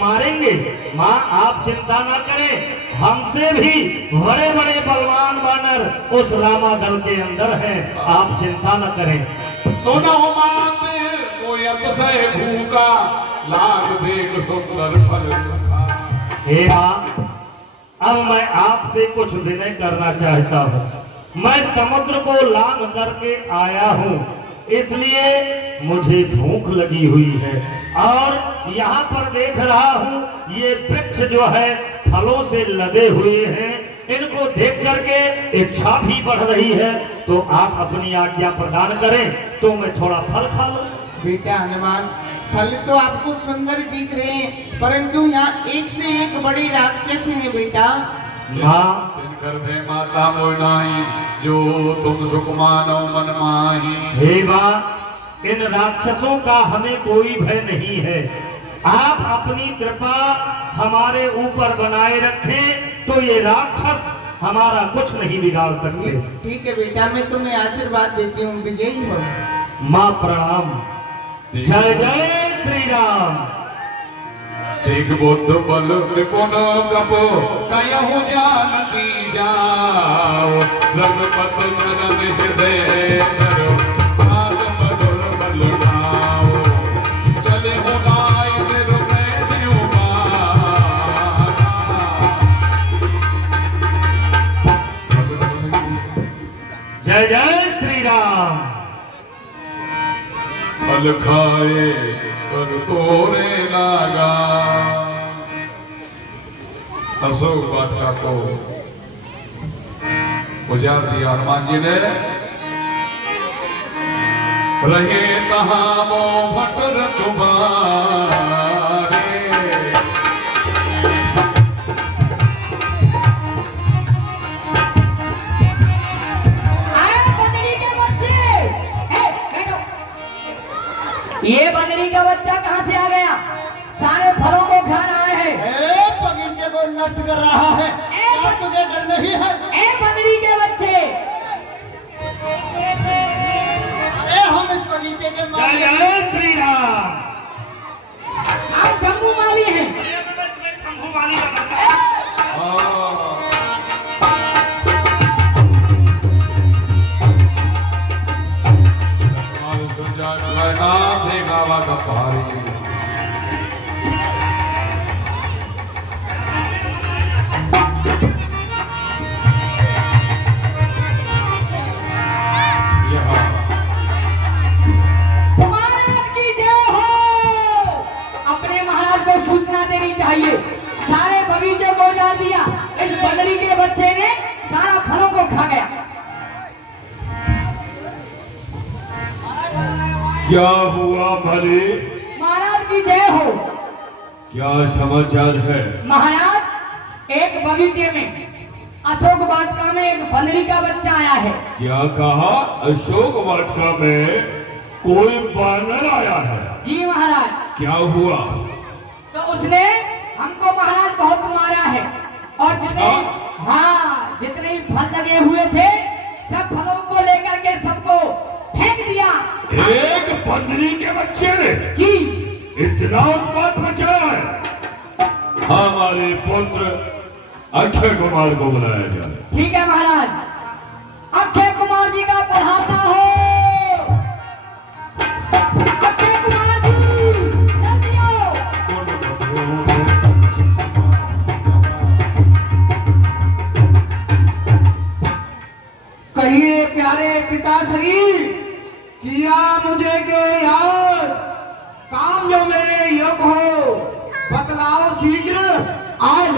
मारेंगे। माँ आप चिंता ना करें, हमसे भी बड़े बड़े बलवान बानर उस रामा दल के अंदर हैं। आप चिंता न करें। सोना हो मात कोई अतिशय भूखा, लाग देख सुंदर फल रखा। हे माँ अब मैं आपसे कुछ विनय करना चाहता हूँ। मैं समुद्र को लांघ करके आया हूँ, इसलिए मुझे भूख लगी हुई है। और यहाँ पर देख रहा हूँ ये वृक्ष जो है फलों से लदे हुए हैं, इनको देख करके इच्छा भी बढ़ रही है। तो आप अपनी आज्ञा प्रदान करें तो मैं थोड़ा फल खा लूं। बेटा हनुमान फल तो आपको सुंदर दिख रहे हैं, परंतु यहाँ एक से एक बड़ी राक्षस है बेटा। माँ कर दे माता मोनाई, जो तुम सुख मानो मन माही। हे माँ इन राक्षसों का हमें कोई भय नहीं है। आप अपनी कृपा हमारे ऊपर बनाए रखें तो ये राक्षस हमारा कुछ नहीं बिगाड़ सकते। ठीक है बेटा, मैं तुम्हें आशीर्वाद देती हूँ, विजयी हो। माँ प्रणाम। जय जय श्री राम। देख बुद्ध बल निपुण कपो, कयहु जानकी जाओ। रघुपत चरण हृदय धरो, आग मधुर बल गाओ। चले हो नाय सिर में जय जय श्री राम। फल खाए कर तोरे लागा। अशोक वाटिका को उजाड़ दिया हनुमान जी ने। रहे कहाँ वो भट रखवारे। ये बंदरी का बच्चा कहाँ से आ गया? सारे फलों को खाना आए हैं। बगीचे को नष्ट कर रहा है। क्या तुझे डर नहीं है? ए बंदरी के बच्चे, अरे हम इस बगीचे के जय मालिक जय श्री राम। आप जम्मू माली हैं। क्या हुआ भले? महाराज की जय हो। क्या समाचार है? महाराज एक बगीचे में अशोक वाटिका में एक बंदरी का बच्चा आया है। क्या कहा? अशोक वाटिका में कोई बानर आया है? जी महाराज। क्या हुआ? तो उसने हमको महाराज बहुत मारा है और जितने जितने भी फल लगे हुए थे सब फलों को लेकर के सबको फेंक दिया। एक बंदरी के बच्चे ने जी इतना उत्पात मचाया है। हमारे पुत्र अक्षय कुमार को बुलाया जाए। ठीक है महाराज। अक्षय कुमार जी का पधारना हो। अक्षय कुमार जी जल्दी आओ। कहिए प्यारे पिताश्री, किया मुझे के याद, काम जो मेरे योग हो बतलाओ शीघ्र। आज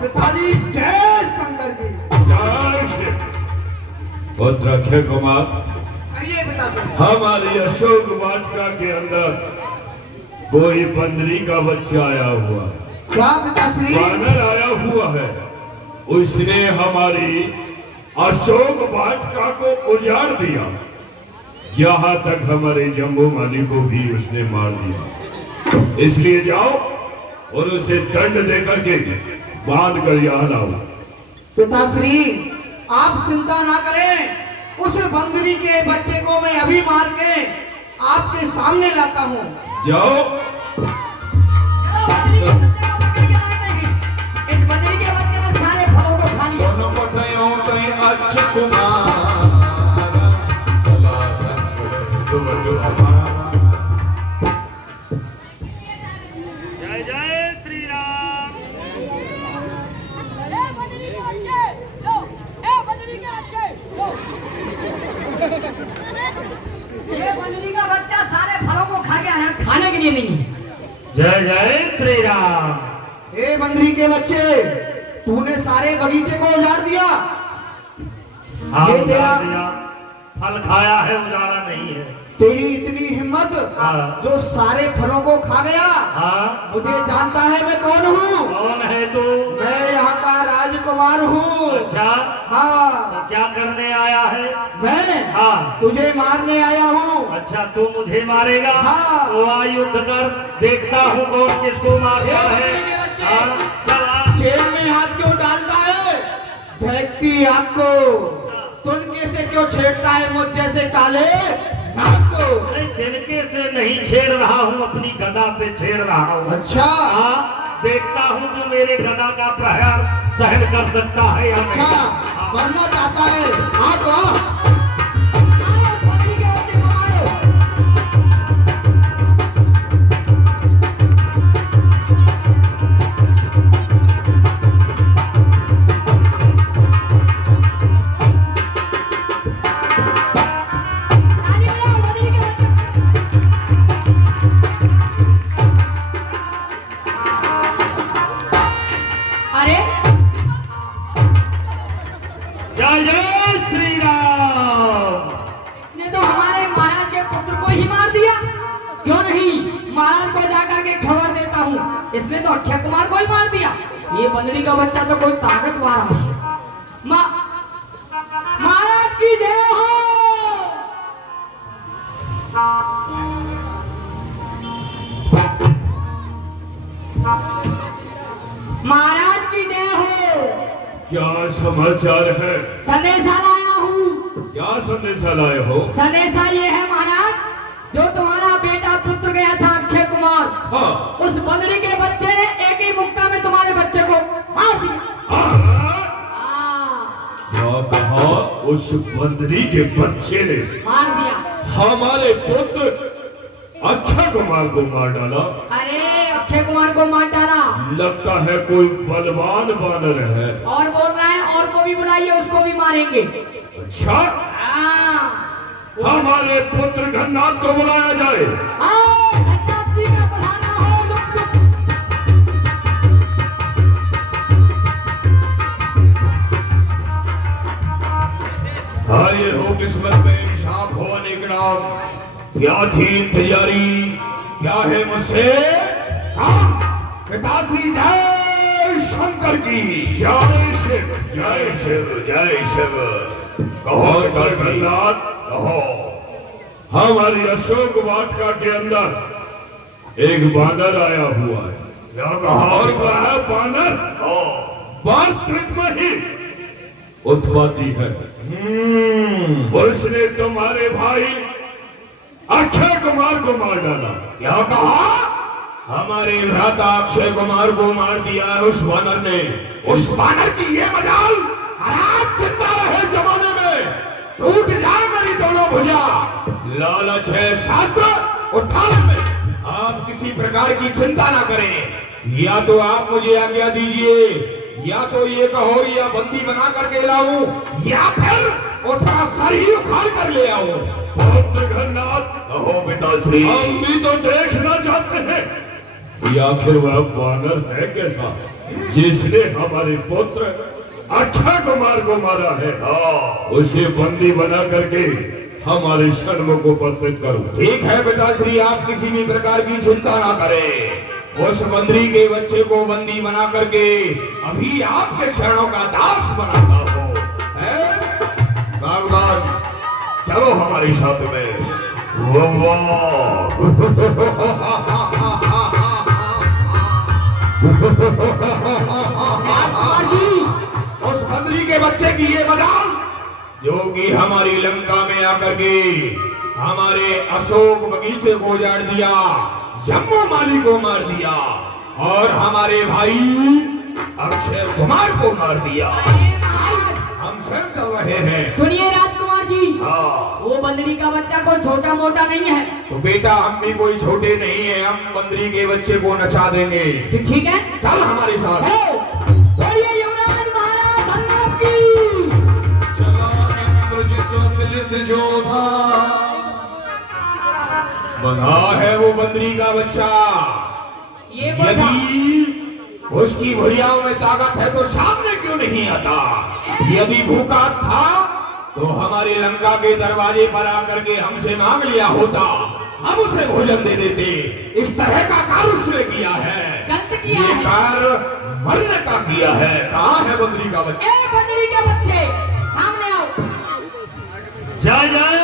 पिताजी जय शंकर जी। जय श्री पुत्र अक्षय कुमार, कहिए पिताश्री। हमारी अशोक वाटिका के अंदर कोई बंदरी का बच्चा आया हुआ, क्या पिताश्री? बानर आया हुआ है। उसने हमारी अशोक वाटिका को उजाड़ दिया, जहां तक हमारे जम्बू माली को भी उसने मार दिया। इसलिए जाओ और उसे दंड देकर के बांध कर यहाँ लाओ। पिताश्री आप चिंता ना करें, उस बंदरी के बच्चे को मैं अभी मार के आपके सामने लाता हूँ। जाओ। इस बंदरी के बच्चे ने सारे फलों को खा लिया। अक्षय कुमार चला संकट सुबह हमारा। जय जय श्री राम। ये बंदरी का बच्चा सारे फलों को खा गया है, खाने के लिए नहीं है। जय जय श्री राम। ए बंदरी के बच्चे, तूने सारे बगीचे को उजाड़ दिया। हाँ, ये तेरा उजाड़ दिया। फल खाया है, उजाड़ा नहीं है। तेरी इतनी हिम्मत हाँ। जो सारे फलों को खा गया। हाँ, मुझे जानता है मैं कौन हूँ? कौन है तू? मैं यहाँ का राजकुमार हूँ। अच्छा, हाँ, तो क्या करने आया है? मैं हाँ, तुझे मारने आया हूँ। अच्छा तू मुझे मारेगा? हाँ। तो आ युद्ध कर, देखता हूँ कौन किसको मारता ए, है। बंदरी के बच्चे। हाँ, चला। जेब में हाथ क्यों डालता है? देखती आपको तुनके से क्यों छेड़ता है मुझ जैसे काले नाक को? नहीं, तिनके से नहीं छेड़ रहा हूँ, अपनी गदा से छेड़ रहा हूँ। अच्छा, हाँ, देखता हूँ तू मेरे गदा का प्रहार सहन कर सकता है या नहीं। अच्छा मरना चाहता है? हाँ तो आ। मारो उस बंदरी के बच्चे को, मारो। ताली बजाओ बंदरी के बच्चे। अरे जय जय श्री राम। इसने तो हमारे महाराज के पुत्र को ही मार दिया। क्यों नहीं, महाराज को जाकर के खबर देता हूँ। इसने तो अक्षय कुमार को ही मार दिया। ये बंदरी का बच्चा तो कोई ताकत वाला है। महाराज की जय हो। महाराज की जय हो। क्या समाचार है? संदेशा लाया हूँ। क्या संदेशा लाए हो? संदेशा ये है महाराज, जो तुम्हारा बेटा पुत्र गया था अक्षय कुमार, हाँ। उस बंदरी के बच्चे ने एक ही मुक्का में तुम्हारे बच्चे को मार दिया। हाँ। हाँ, क्या कहा? उस बंदरी के बच्चे ने मार दिया। हमारे पुत्र अक्षय कुमार को मार डाला। अरे अक्षय कुमार को मार डाला। लगता है कोई बलवान बानर है। और बोल रहा है और को भी बुलाइए, उसको भी मारेंगे। अच्छा, हाँ, हमारे पुत्र घननाथ को बुलाया जाए। आओ, घननाथ जी का बुलाना हो। Look, look. हाय हो किस्मत में, शाप हो अनेक नाम। क्या थी तैयारी, क्या है मुझसे काम? पिताश्री जय शंकर की जय शिव, जय शिव, जय शिव। कहो जगन्नाथ, कहो। हमारी अशोक वाटिका के अंदर एक बानर आया हुआ है। क्या कहा? और वह बानर वास्तविक में ही उत्पाती है। उसने तुम्हारे भाई अक्षय कुमार को मार डाला। क्या कहा? हमारे भ्राता अक्षय कुमार को मार दिया है उस वानर ने। उस वानर की ये मजाल, आप जिंदा रहे जमाने में टूट जाए मेरी दोनों भुजा। लालच है शास्त्र उठाने में। आप किसी प्रकार की चिंता ना करें। या तो आप मुझे आज्ञा दीजिए, या तो ये कहो या बंदी बना करके लाऊं, या फिर उसका सर ही उखाड़ कर ले आऊं। जगन्नाथ, कहो पिताश्री। हम भी तो देखना चाहते हैं कि आखिर वह वानर है कैसा जिसने हमारे पुत्र अक्षय कुमार को मारा है। उसे बंदी बना करके हमारे सन्मुख उपस्थित करो। ठीक है पिताश्री, आप किसी भी प्रकार की चिंता ना करें। उस बंदरी के बच्चे को बंदी बना करके अभी आपके शरणों का दास बनाता हूँ। भगवान, चलो हमारे साथ में। राजकुमार जी, उस बंदरी के बच्चे की ये मजाल, जो कि हमारी लंका में आकर के हमारे अशोक बगीचे को उजाड़ दिया, जम्मू माली को मार दिया और हमारे भाई अक्षय कुमार को मार दिया। हम स्वयं चल रहे हैं। सुनिए राजकुमार जी, हाँ। वो बंदरी का बच्चा कोई छोटा मोटा नहीं है। तो बेटा हम भी कोई छोटे नहीं है, हम बंदरी के बच्चे को नचा देंगे। तो ठीक है, चल हमारे साथ। चलो। बोलिए युवराज महाराज धन्यवाद की। चला इंद्रजित दलित जोधा। बना है वो बंदरी का बच्चा। ये बता, यदि उसकी भुजाओं में ताकत है तो सामने क्यों नहीं आता? यदि भूखा था तो हमारे लंका के दरवाजे पर आकर के हमसे मांग लिया होता, हम उसे भोजन दे देते। इस तरह का कार्य उसने किया है, गलत किया ये है। कार्य मरने का किया है। कहाँ है बंदरी का बच्चा? ए बंदरी के बच्चे, सामने आओ। जय जय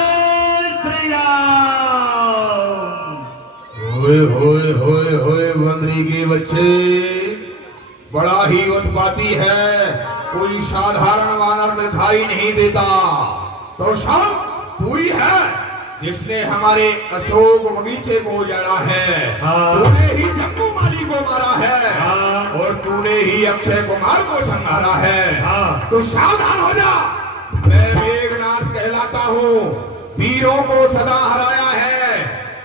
श्री राम। होए होए होए होए, बंदरी के बच्चे बड़ा ही उत्पाती है। कोई साधारण वानर दिखाई नहीं देता। तो सब तू ही है जिसने हमारे अशोक बगीचे को उजाड़ा है। हाँ। तूने ही जम्मू माली को मारा है। हाँ। और तूने ही अक्षय कुमार को संहारा है। हाँ। तो सावधान हो जा। मैं मेघनाथ कहलाता हूँ, वीरों को सदा हराया है।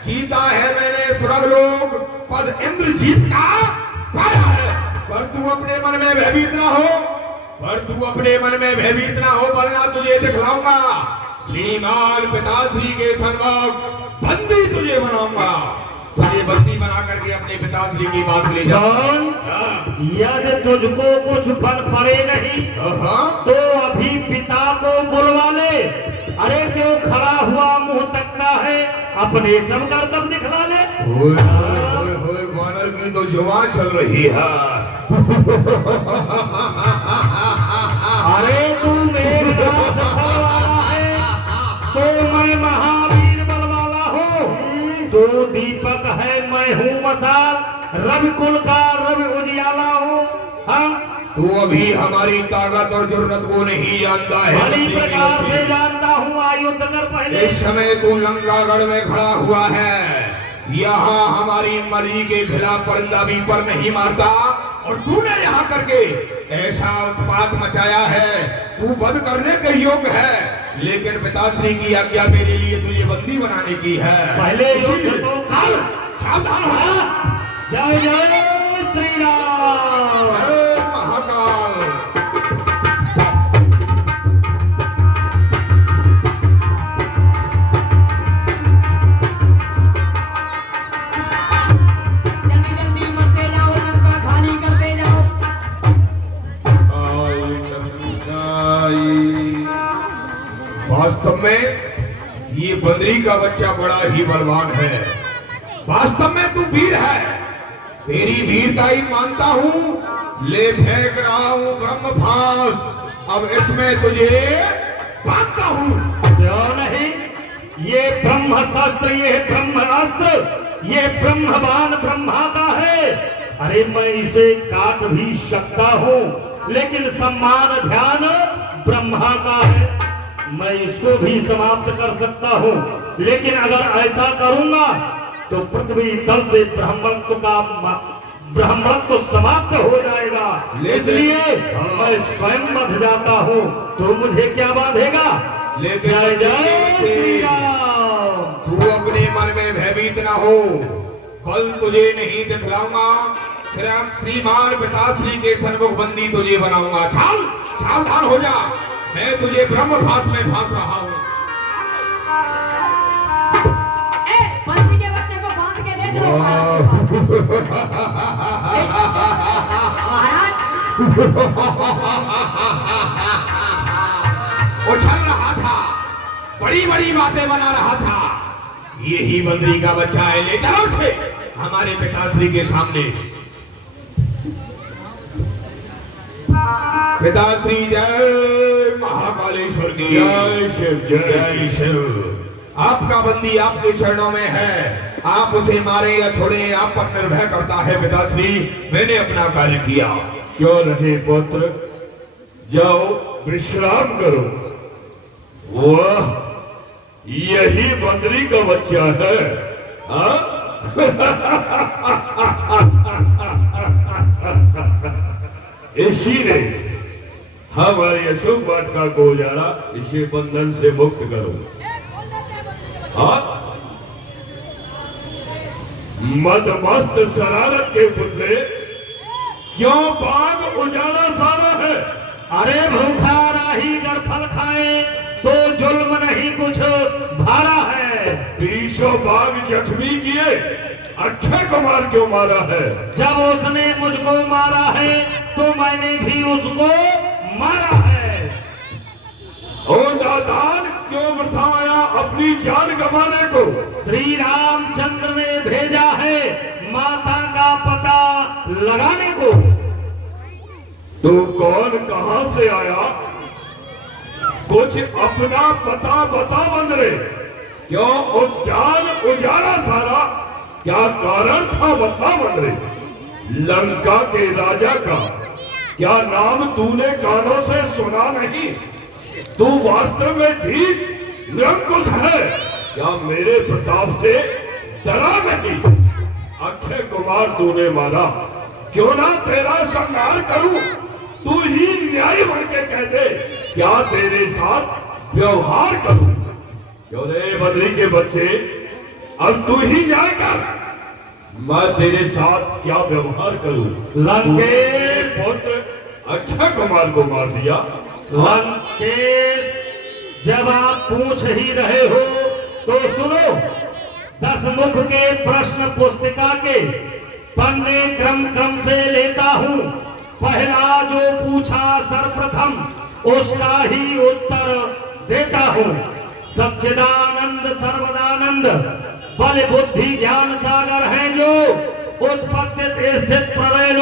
जीता है मैंने स्वर्गलोक पद इंद्रजीत का पाया है। पर तू अपने मन में भयभीत ना हो, वरना तुझे दिखलाऊंगा श्रीमान पिताश्री के सन्मुख बंदी तुझे बनाऊंगा। तुझे बंदी बना करके अपने पिताश्री की बात ले जाऊं। यदि तुझको कुछ बल पड़े नहीं तो अभी पिता को बुलवा ले। अरे क्यों खड़ा हुआ मुंह तकता है, अपने सब कर्तव्य दिखला ले। होए वानर की तो जुबान चल रही है। अरे तू मेघनाथ वाला है तो मैं महावीर बलवाला हूँ। तू दीपक है, मैं हूँ मसाल, रवि कुल का रवि उजियाला हूँ। हम तू अभी हमारी ताकत और जरूरत को नहीं जानता है। भली प्रकार से जानता हूँ, आयुध कर पहले। इस समय तू लंकागढ़ में खड़ा हुआ है। यहाँ हमारी मर्जी के खिलाफ परिंदा भी पर नहीं मारता, और तूने यहाँ करके ऐसा उत्पात मचाया है। तू वध करने के योग्य है, लेकिन पिताश्री की आज्ञा मेरे लिए तुझे बंदी बनाने की है। पहले इसीलिए तो चल, सावधान हो जा। जय जय श्री राम। हे महाकाल। जल्दी जल्दी मरते जाओ, लंका खाली करते जाओ। आई चंद्रिकाई। वास्तव में ये बंदरी का बच्चा बड़ा ही बलवान है। वास्तव में तू वीर है, तेरी वीरता ही मानता हूँ। ले फेंक रहा हूँ ब्रह्मभास, अब इसमें तुझे बांधता हूँ। क्यों नहीं? ये ब्रह्म शास्त्र, ये ब्रह्मास्त्र, ये ब्रह्मबाण ब्रह्मा का है। अरे मैं इसे काट भी सकता हूँ, लेकिन सम्मान ध्यान ब्रह्मा का है। मैं इसको भी समाप्त कर सकता हूँ, लेकिन अगर ऐसा करूंगा तो पृथ्वी तल से ब्राह्मणत्व समाप्त हो जाएगा। इसलिए मैं स्वयं बंध जाता हूँ, तो मुझे क्या बांधेगा? जय जय श्री राम। तू अपने मन में भयभीत न हो, कल तुझे नहीं दिखलाऊंगा। श्रीमान पिताश्री के सन्मुख बंदी तुझे बनाऊंगा। चल सावधान हो जा, मैं तुझे ब्रह्मभास में फांस रहा हूँ। बंदी के बच्चे को बांध के ले चलो महाराज। उछल रहा था, बड़ी बड़ी बातें बना रहा था। यही बंदरी का बच्चा है, ले चलो उसे हमारे पिताश्री के सामने। पिताश्री जय महाकालेश्वर की जय शिव, जय शिव। आपका बंदी आपके चरणों में है, आप उसे मारे या छोड़े आप पर निर्भर करता है। पिताश्री मैंने अपना कार्य किया। क्यों नहीं पुत्र, जाओ विश्राम करो। वाह, यही बंदरी का बच्चा है, हाँ? इसी ने हमारी अशोक वाटिका को उजाड़ा, इसे बंधन से मुक्त करो। हाँ? मदमस्त शरारत के पुतले, क्यों बाग उजाड़ा सारा है? अरे भूखा राही दर फल खाए तो जुल्म नहीं कुछ भारा है। 20 बाग जख्मी किए, अक्षय कुमार क्यों मारा है? जब उसने मुझको मारा है तो मैंने भी उसको मारा है। ओ नादान, क्यों बताया अपनी जान गंवाने को? श्री रामचंद्र ने भेजा है माता का पता लगाने को। तू कौन, कहां से आया? कुछ अपना पता बता बंदरे। क्यों उद्यान उजाड़ा सारा, क्या कारण था बता बंदरे? लंका के राजा का क्या नाम तूने कानों से सुना नहीं? तू वास्तव में ठीक निरंकुश है, क्या मेरे प्रताप से डरा नहीं? अक्षय कुमार तूने मारा, क्यों ना तेरा संहार करूं? तू ही न्याय बन के कह दे, क्या तेरे साथ व्यवहार करूं? क्यों रे बद्री के बच्चे, अब तू ही न्याय कर। मैं तेरे साथ क्या व्यवहार करूं? लंकेश पुत्र अक्षय कुमार को मार दिया। लंकेश, जब आप पूछ ही रहे हो तो सुनो। 10 मुख के प्रश्न पुस्तिका के पन्ने क्रम क्रम से लेता हूँ। पहला जो पूछा सर्वप्रथम उसका ही उत्तर देता हूँ। सच्चिदानंद सर्वदानंद बल बुद्धि ज्ञान सागर हैं जो, उत्पत्ति स्थित प्रलय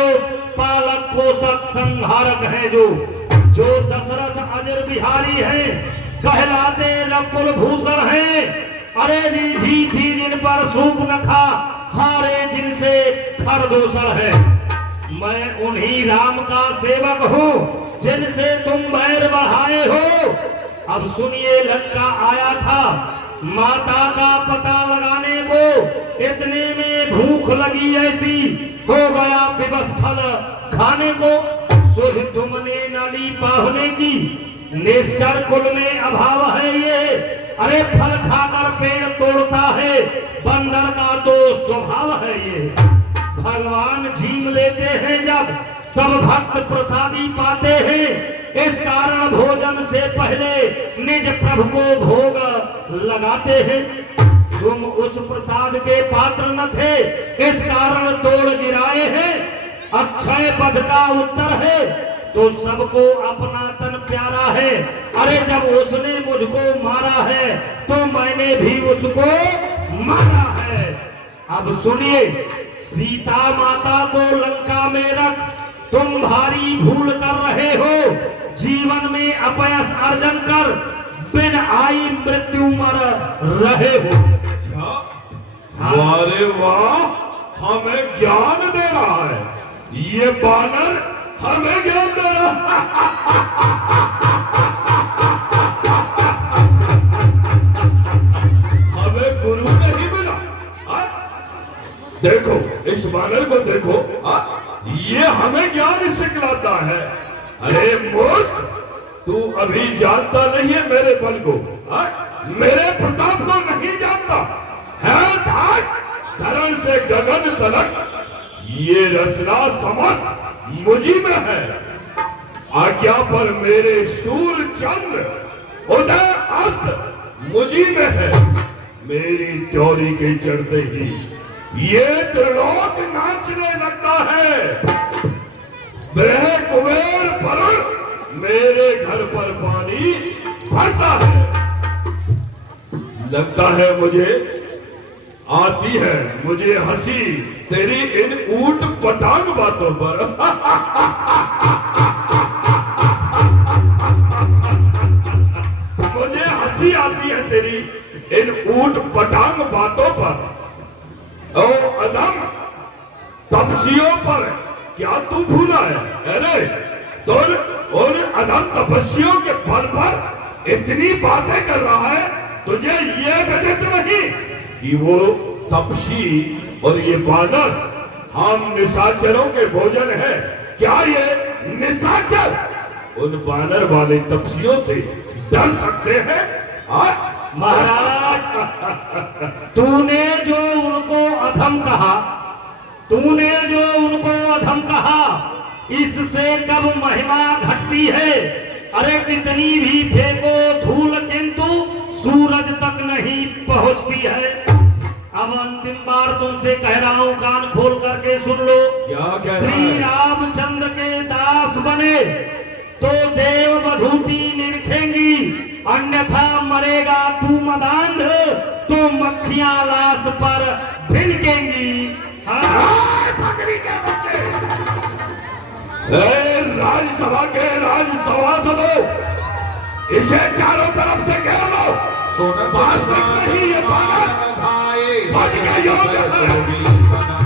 पालक पोषक संहारक हैं जो दशरथ अजर बिहारी हैं, कहलाते रकुल भूषण हैं। अरे रिधि थी जिन पर सूप नखा, हारे जिनसे खरदूषण है। मैं उन्हीं राम का सेवक हूँ जिनसे तुम बैर बढ़ाए हो। अब सुनिए, लंका आया था माता का पता लगाने को, इतने में भूख लगी ऐसी हो गया विवश फल खाने को। सुध तुमने नाली पाहने की, निश्चर कुल में अभाव है ये। अरे फल खाकर पेड़ तोड़ता है, बंदर का तो स्वभाव है ये। भगवान झीम लेते हैं जब, तब भक्त प्रसादी पाते हैं। इस कारण भोजन से पहले निज प्रभु को भोग लगाते हैं। तुम उस प्रसाद के पात्र न थे, इस कारण तोड़ गिराए हैं। अक्षय पद का उत्तर है, तो सबको अपना तन प्यारा है। अरे जब उसने मुझको मारा है तो मैंने भी उसको मारा है। अब सुनिए, सीता माता को लंका में रख तुम भारी भूल कर रहे हो। जीवन में अपयश अर्जन कर बिन आई मृत्यु मर रहे हो। अरे वाह, हमें ज्ञान दे रहा है ये बानर, हमें ज्ञान दे रहा हमें गुरु नहीं मिला। हाँ? देखो इस बानर को देखो, हाँ? ये हमें ज्ञान सिखलाता है। अरे मूर्ख, तू अभी जानता नहीं है मेरे बल को, हाँ? मेरे प्रताप को नहीं जानता है। धरण से गगन तलक ये रचना समझ मुझी में है। आज्ञा पर मेरे सूर्य चंद्र उदय अस्त मुझी में है। मेरी त्योरी के चढ़ते ही ये त्रिलोक नाचने लगता है। ब्रह कुबेर वरुण मेरे घर पर पानी भरता है। लगता है मुझे आती है मुझे हंसी तेरी इन ऊट पटांग बातों पर। मुझे हंसी आती है तेरी इन ऊट पटांग बातों पर। ओ अधम, तपस्वियों पर क्या तू भूला है? अरे तुम उन अधम तपस्वियों के बल पर इतनी बातें कर रहा है, तुझे ये विदित नहीं कि वो तपस्वी और ये बानर हम निशाचरों के भोजन है। क्या ये निशाचर उन बानर वाले तपस्वियों से डर सकते हैं? महाराज, तूने जो उनको अधम कहा, तूने जो उनको अधम कहा, इससे कब महिमा घटती है। अरे कितनी भी फेंको धूल किंतु सूरज तक नहीं पहुंचती है। अब अंतिम बार तुमसे कह रहा हूं, कान खोल करके सुन लो। क्या कह रहा है? श्री रामचंद्र के दास बने तो देव बधूटी निरखेंगी, अन्यथा मरेगा तू मदांध तो मक्खियां लाश पर भिनकेंगी। पगड़ी के बच्चे, राज्यसभा के राजसभासदों, इसे चारों तरफ से घेर लो। वास्तविक नहीं ये बानर बच के योग्य है,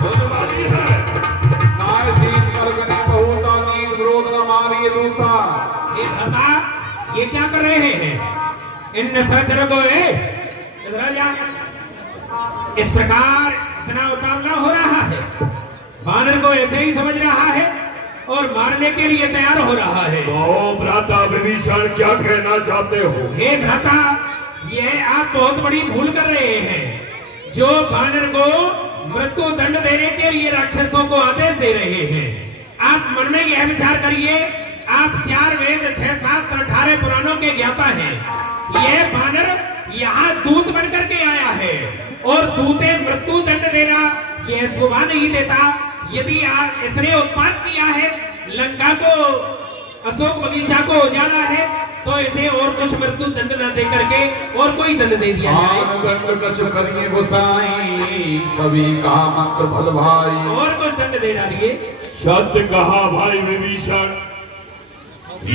उन्मादी है। शीश कर बने बहुता नींद विरोध न मारिए दूता। ये भ्राता, ये क्या कर रहे हैं? इन निशाचरों को इधर आ जा। इस प्रकार इतना उतावला हो रहा है, बानर को ऐसे ही समझ रहा है और मारने के लिए तैयार हो रहा है। तो भ्राता विभीषण क्या कहना चाहते हो? हे भ्राता, ये आप बहुत बड़ी भूल कर रहे हैं। जो बानर को मृत्यु दंड देने के लिए राक्षसों को आदेश दे रहे हैं, आप मन में यह विचार करिए, आप 4 वेद 6 शास्त्र 18 पुराणों के ज्ञाता हैं। यह बानर यहाँ दूत बनकर के आया है और दूते मृत्यु दंड देना यह शोभा नहीं देता। यदि आप इसने उत्पात किया है, लंका को, अशोक बगीचा को उजाड़ा है, तो इसे और कुछ मृत्यु दंड न दे करके और कोई दंड दे दिया जाए। दंड कछ करिए गोसाई, सभी का मत भल भाई। और कुछ दंड दे डालिए। सत्य कहा भाई विभीषण,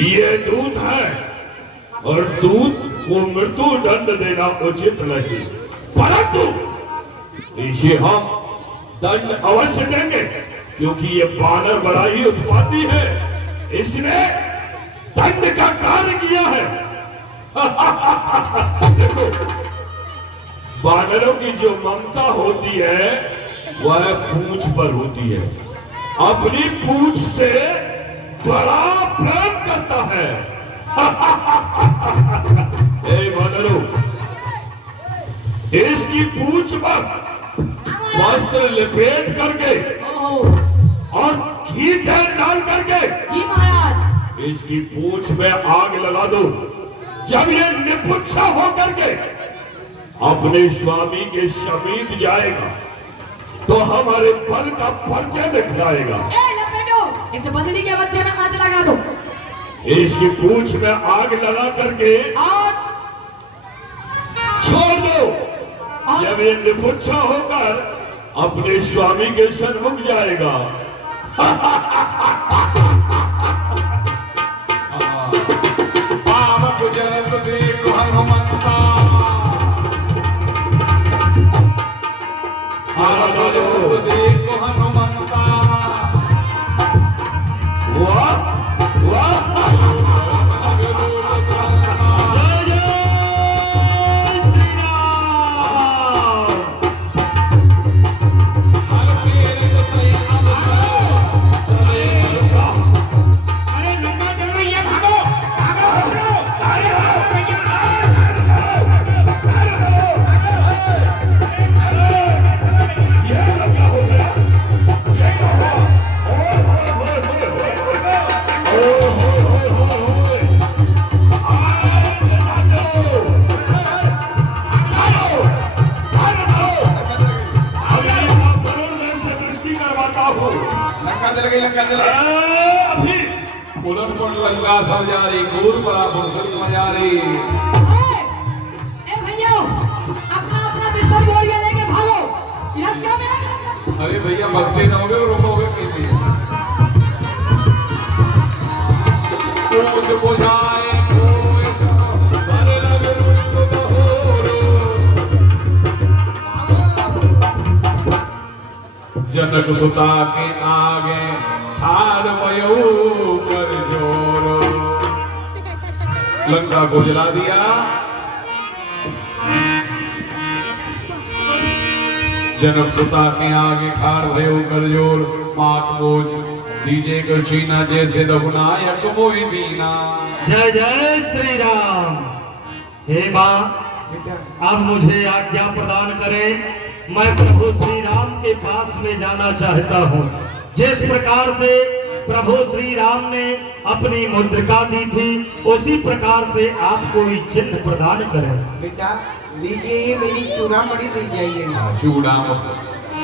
ये दूत है और दूत को मृत्यु दंड देना उचित नहीं, परंतु इसे हम दंड अवश्य देंगे, क्योंकि ये बानर बड़ा ही उत्पाती है। इसने दंड का कार्य किया है। देखो, बानरों की जो ममता होती है वह पूंछ पर होती है। अपनी पूंछ से बड़ा प्रेम करता है। ए बानरों, इसकी पूंछ पर वस्त्र लपेट करके और घी तेल डाल करके जी महाराज। इसकी पूंछ में आग लगा दो। जब ये निपुच्छा होकर के अपने स्वामी के समीप जाएगा तो हमारे बल का परिचय दिखलाएगा। लपेटो, इस बंदरी के बच्चे में आंच लगा दो। इसकी पूंछ में आग लगा करके और छोड़ दो। जब ये निपुच्छा होकर अपने स्वामी के सन्मुख जाएगा, पावक जनत देखो हनुमंता, पावक जनत देखो हनुमंता। वाह वाह, जय जय श्री राम। अरे लंका चल रही है, भागो भागो हसरो, अरे भागो भैया, ये सब क्या हो गया? ये क्या हुआ? ओ हो। आए कैसा चलो? मारो, मारो। अभी यहाँ वरुण देव से दृष्टि करवाता हूँ। लंका जल गई, लंका जल गई। अभी उलट पुलट लंका सब जा रही, घूर पड़ा फुर्सत में जा रही। ए भैया, अपना अपना बिस्तर बोरिया लेके भागो लंका में। अरे भैया बक्से रहोगे और रुकोगे कैसे? पूछ बुझाए कोई सब, भर लग रूप बहोरो। जनक सुता के आगे ठाड़ भयो कर जोर। लंका को जला दिया। जनक सुता के आगे ठाड़ भयो कर जोर। मात बोझ दीजे कशीना, जैसे रघुनायक मोहि दीना। जय जय श्री राम। हे माँ, अब मुझे आज्ञा प्रदान करें। मैं प्रभु श्री राम के पास में जाना चाहता हूँ। जिस प्रकार से प्रभु श्री राम ने अपनी मुद्रिका दी थी, उसी प्रकार से आप कोई चिन्ह प्रदान करें। बेटा लीजिए, ये मेरी चूड़ामणि ले जाइए ना।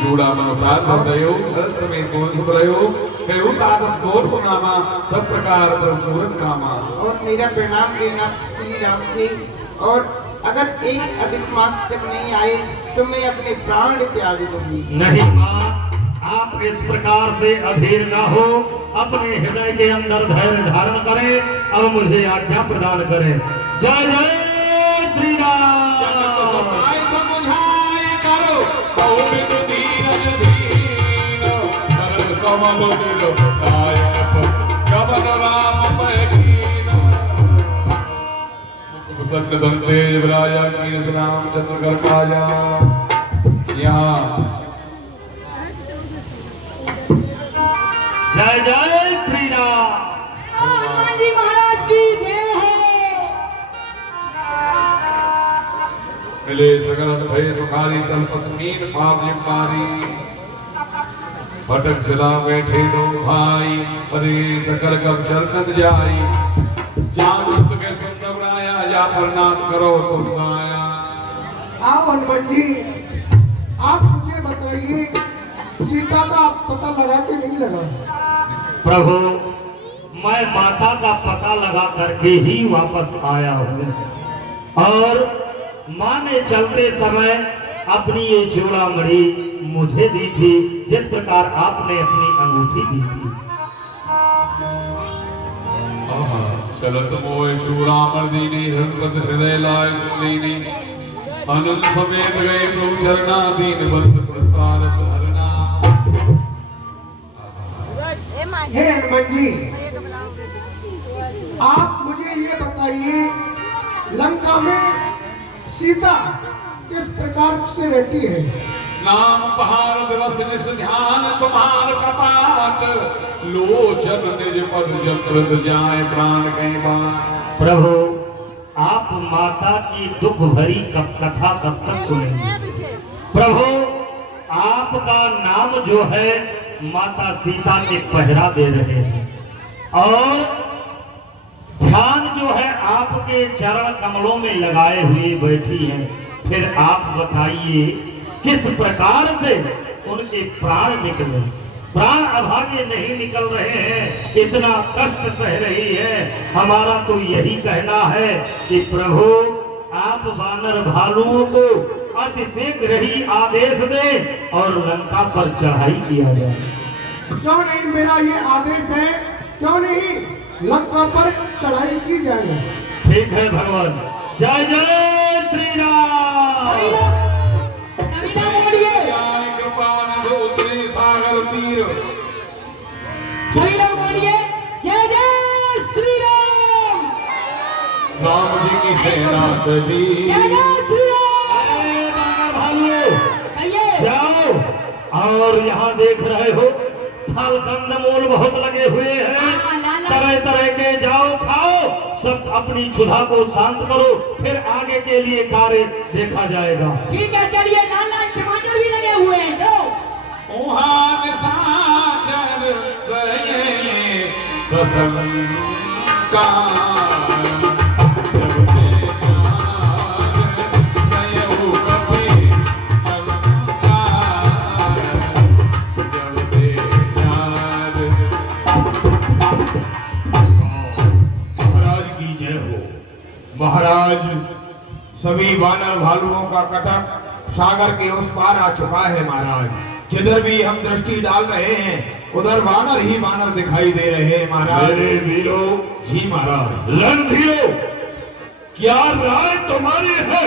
चूड़ामणि उतार कर दयो, रस समेत कौन सुन रहो, कहो तारस बोर को नामा, सब प्रकार पर पूरन कामा। और मेरा प्रणाम देना श्री राम से। और अगर एक अधिक मास तक नहीं आए तो मैं अपने प्राण त्याग दूंगी। नहीं माँ, आप इस प्रकार से अधीर ना हो, अपने हृदय के अंदर धैर्य धारण करें। अब मुझे आज्ञा प्रदान करें। जय जय श्री राम। समाय समझाए करो, बहुबिद दीनज दीन, भरत कमल सिर नायक, कवन राम पै कीन। सत्य धन तेज विराजा, कीन रामचंद्र कर काजा। यहाँ जय जय श्री राम। हनुमान जी महाराज की जय हो। मिले सगल भय सुखारी, तलपत मीन पाप जिम्मारी। भटक सिला बैठे दो भाई, अरे सकल कब चरकत जाई। जान के सुंदर आया, या पर नाथ करो तुम गाया। आओ हनुमान जी, आप मुझे बताइए सीता का पता लगा कि नहीं लगा? प्रभु, मैं माता का पता लगा करके ही वापस आया हूँ। और माँ ने चलते समय अपनी ये चूड़ामणि मुझे दी थी, जिस प्रकार आपने अपनी अंगूठी दी थी। चलत मोय चूड़ामणि दीनी, हृदय लाय सुनीनी। अनंत समेत गए प्रभु चरना, दीन बंद प्रतार धरना। हे हनुमान जी, आप मुझे ये बताइए लंका में सीता किस प्रकार से रहती है? नाम पहाड़ दिवस निस ध्यान, तुम्हार कपाट, लोचन निज पद जब जाए प्राण कहीं बार। प्रभु, आप माता की दुख भरी कथा कब तक सुनेंगे? प्रभु, आपका नाम जो है माता सीता के पहरा दे रहे हैं, और ध्यान जो है आपके चरण कमलों में लगाए हुए बैठी हैं। फिर आप बताइए किस प्रकार से उनके प्राण निकले? प्राण अभागे नहीं निकल रहे हैं, इतना कष्ट सह रही है। हमारा तो यही कहना है कि प्रभु आप वानर भालुओं को अतिशीघ्र ही आदेश दें और लंका पर चढ़ाई किया जाए। क्यों नहीं, मेरा ये आदेश है, क्यों नहीं लंका पर चढ़ाई की जाए। ठीक है भगवान। जय जय श्री राम। सभी लोग बोलिए, जय कृपान जो उतरे सागर तीर। सभी लोग बोलिए जय जय श्री राम। राम जी की सेना चली। जय जय श्री राम। अरे वानर भालुओं, कहिए। जाओ। और यहाँ देख रहे हो फल कंदमूल बहुत लगे हुए हैं, हाँ, लाला। तरह तरह के जाओ खाओ, सब अपनी क्षुधा को शांत करो, फिर आगे के लिए कार्य देखा जाएगा। ठीक है, चलिए। लाल लाल टमाटर भी लगे हुए हैं, जाओ। उहान साचर गए ससंका जब ते जान गयहु कपि अलंका जब ते जान। महाराज की जय हो। महाराज, सभी वानर भालुओं का कटक सागर के उस पार आ चुका है। महाराज, जिधर भी हम दृष्टि डाल रहे हैं उधर वानर ही वानर दिखाई दे रहे हैं। महाराज मेरे वीरों, जी महाराज। रणधीरों, क्या राय तुम्हारी है?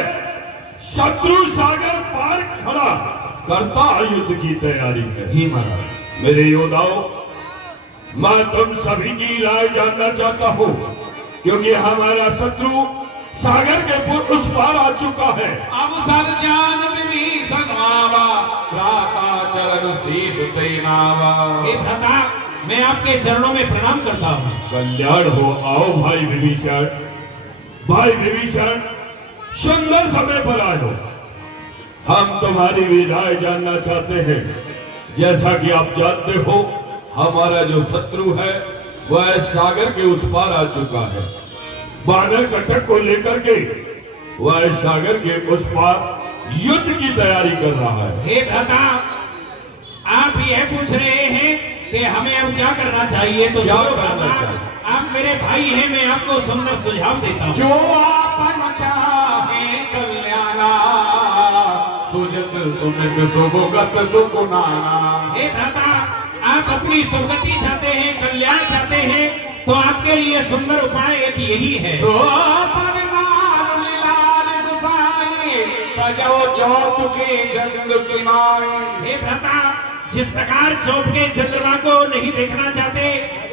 शत्रु सागर पार खड़ा करता युद्ध की तैयारी है। जी महाराज। मेरे योद्धाओं, मैं तुम सभी की राय जानना चाहता हूँ, क्योंकि हमारा शत्रु सागर के उस पार आ चुका है। अब सर जान विभीषण आवा भ्राता चरण शीस तैनावा। हे भ्राता, मैं आपके चरणों में प्रणाम करता हूँ। कल्याण हो। आओ भाई विभीषण। भाई विभीषण, सुंदर समय पर आए हो। हम तुम्हारी भी राय जानना चाहते हैं। जैसा कि आप जानते हो, हमारा जो शत्रु है वह सागर के उस पार आ चुका है। वानर कटक को लेकर के वह सागर के उस पार युद्ध की तैयारी कर रहा है। हे भ्राता, आप यह पूछ रहे हैं कि हमें अब क्या करना चाहिए? तो क्या सुनो करना भ्राता, चाहिए? आप मेरे भाई हैं, मैं आपको सुंदर सुझाव देता हूँ। जो आपन चाहे कल्याणा सुजत सुमित सुभगत सुकुनाना। हे भ्राता, आप अपनी सुगति चाहते हैं, कल्याण चाहते हैं, तो आपके लिए सुंदर उपाय एक यही है। सो परिवार लीलार गुसाई तजो चौथ के चंद की माई। हे भ्राता, जिस प्रकार चौथ के चंद्रमा को नहीं देखना चाहते,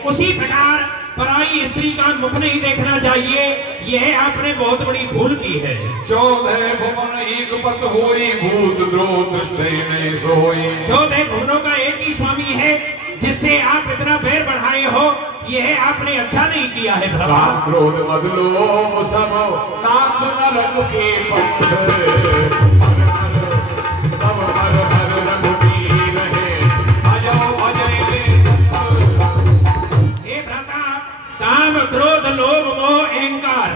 उसी प्रकार पराई स्त्री का मुख नहीं देखना चाहिए। यह आपने बहुत बड़ी भूल की है। 14 भुवन एक पत होई भूत द्रोह दृष्टि में सोई। 14 भुवनों का एक ही स्वामी है, जिससे आप इतना बैर बढ़ाए हो, यह आपने अच्छा नहीं किया है भ्राता। काम क्रोध मद लोभ सब नाथ नरक के पंथ सब हर हर रघुवीर है भजो भजय संत। हे भ्राता, काम क्रोध लोभ मोह अहंकार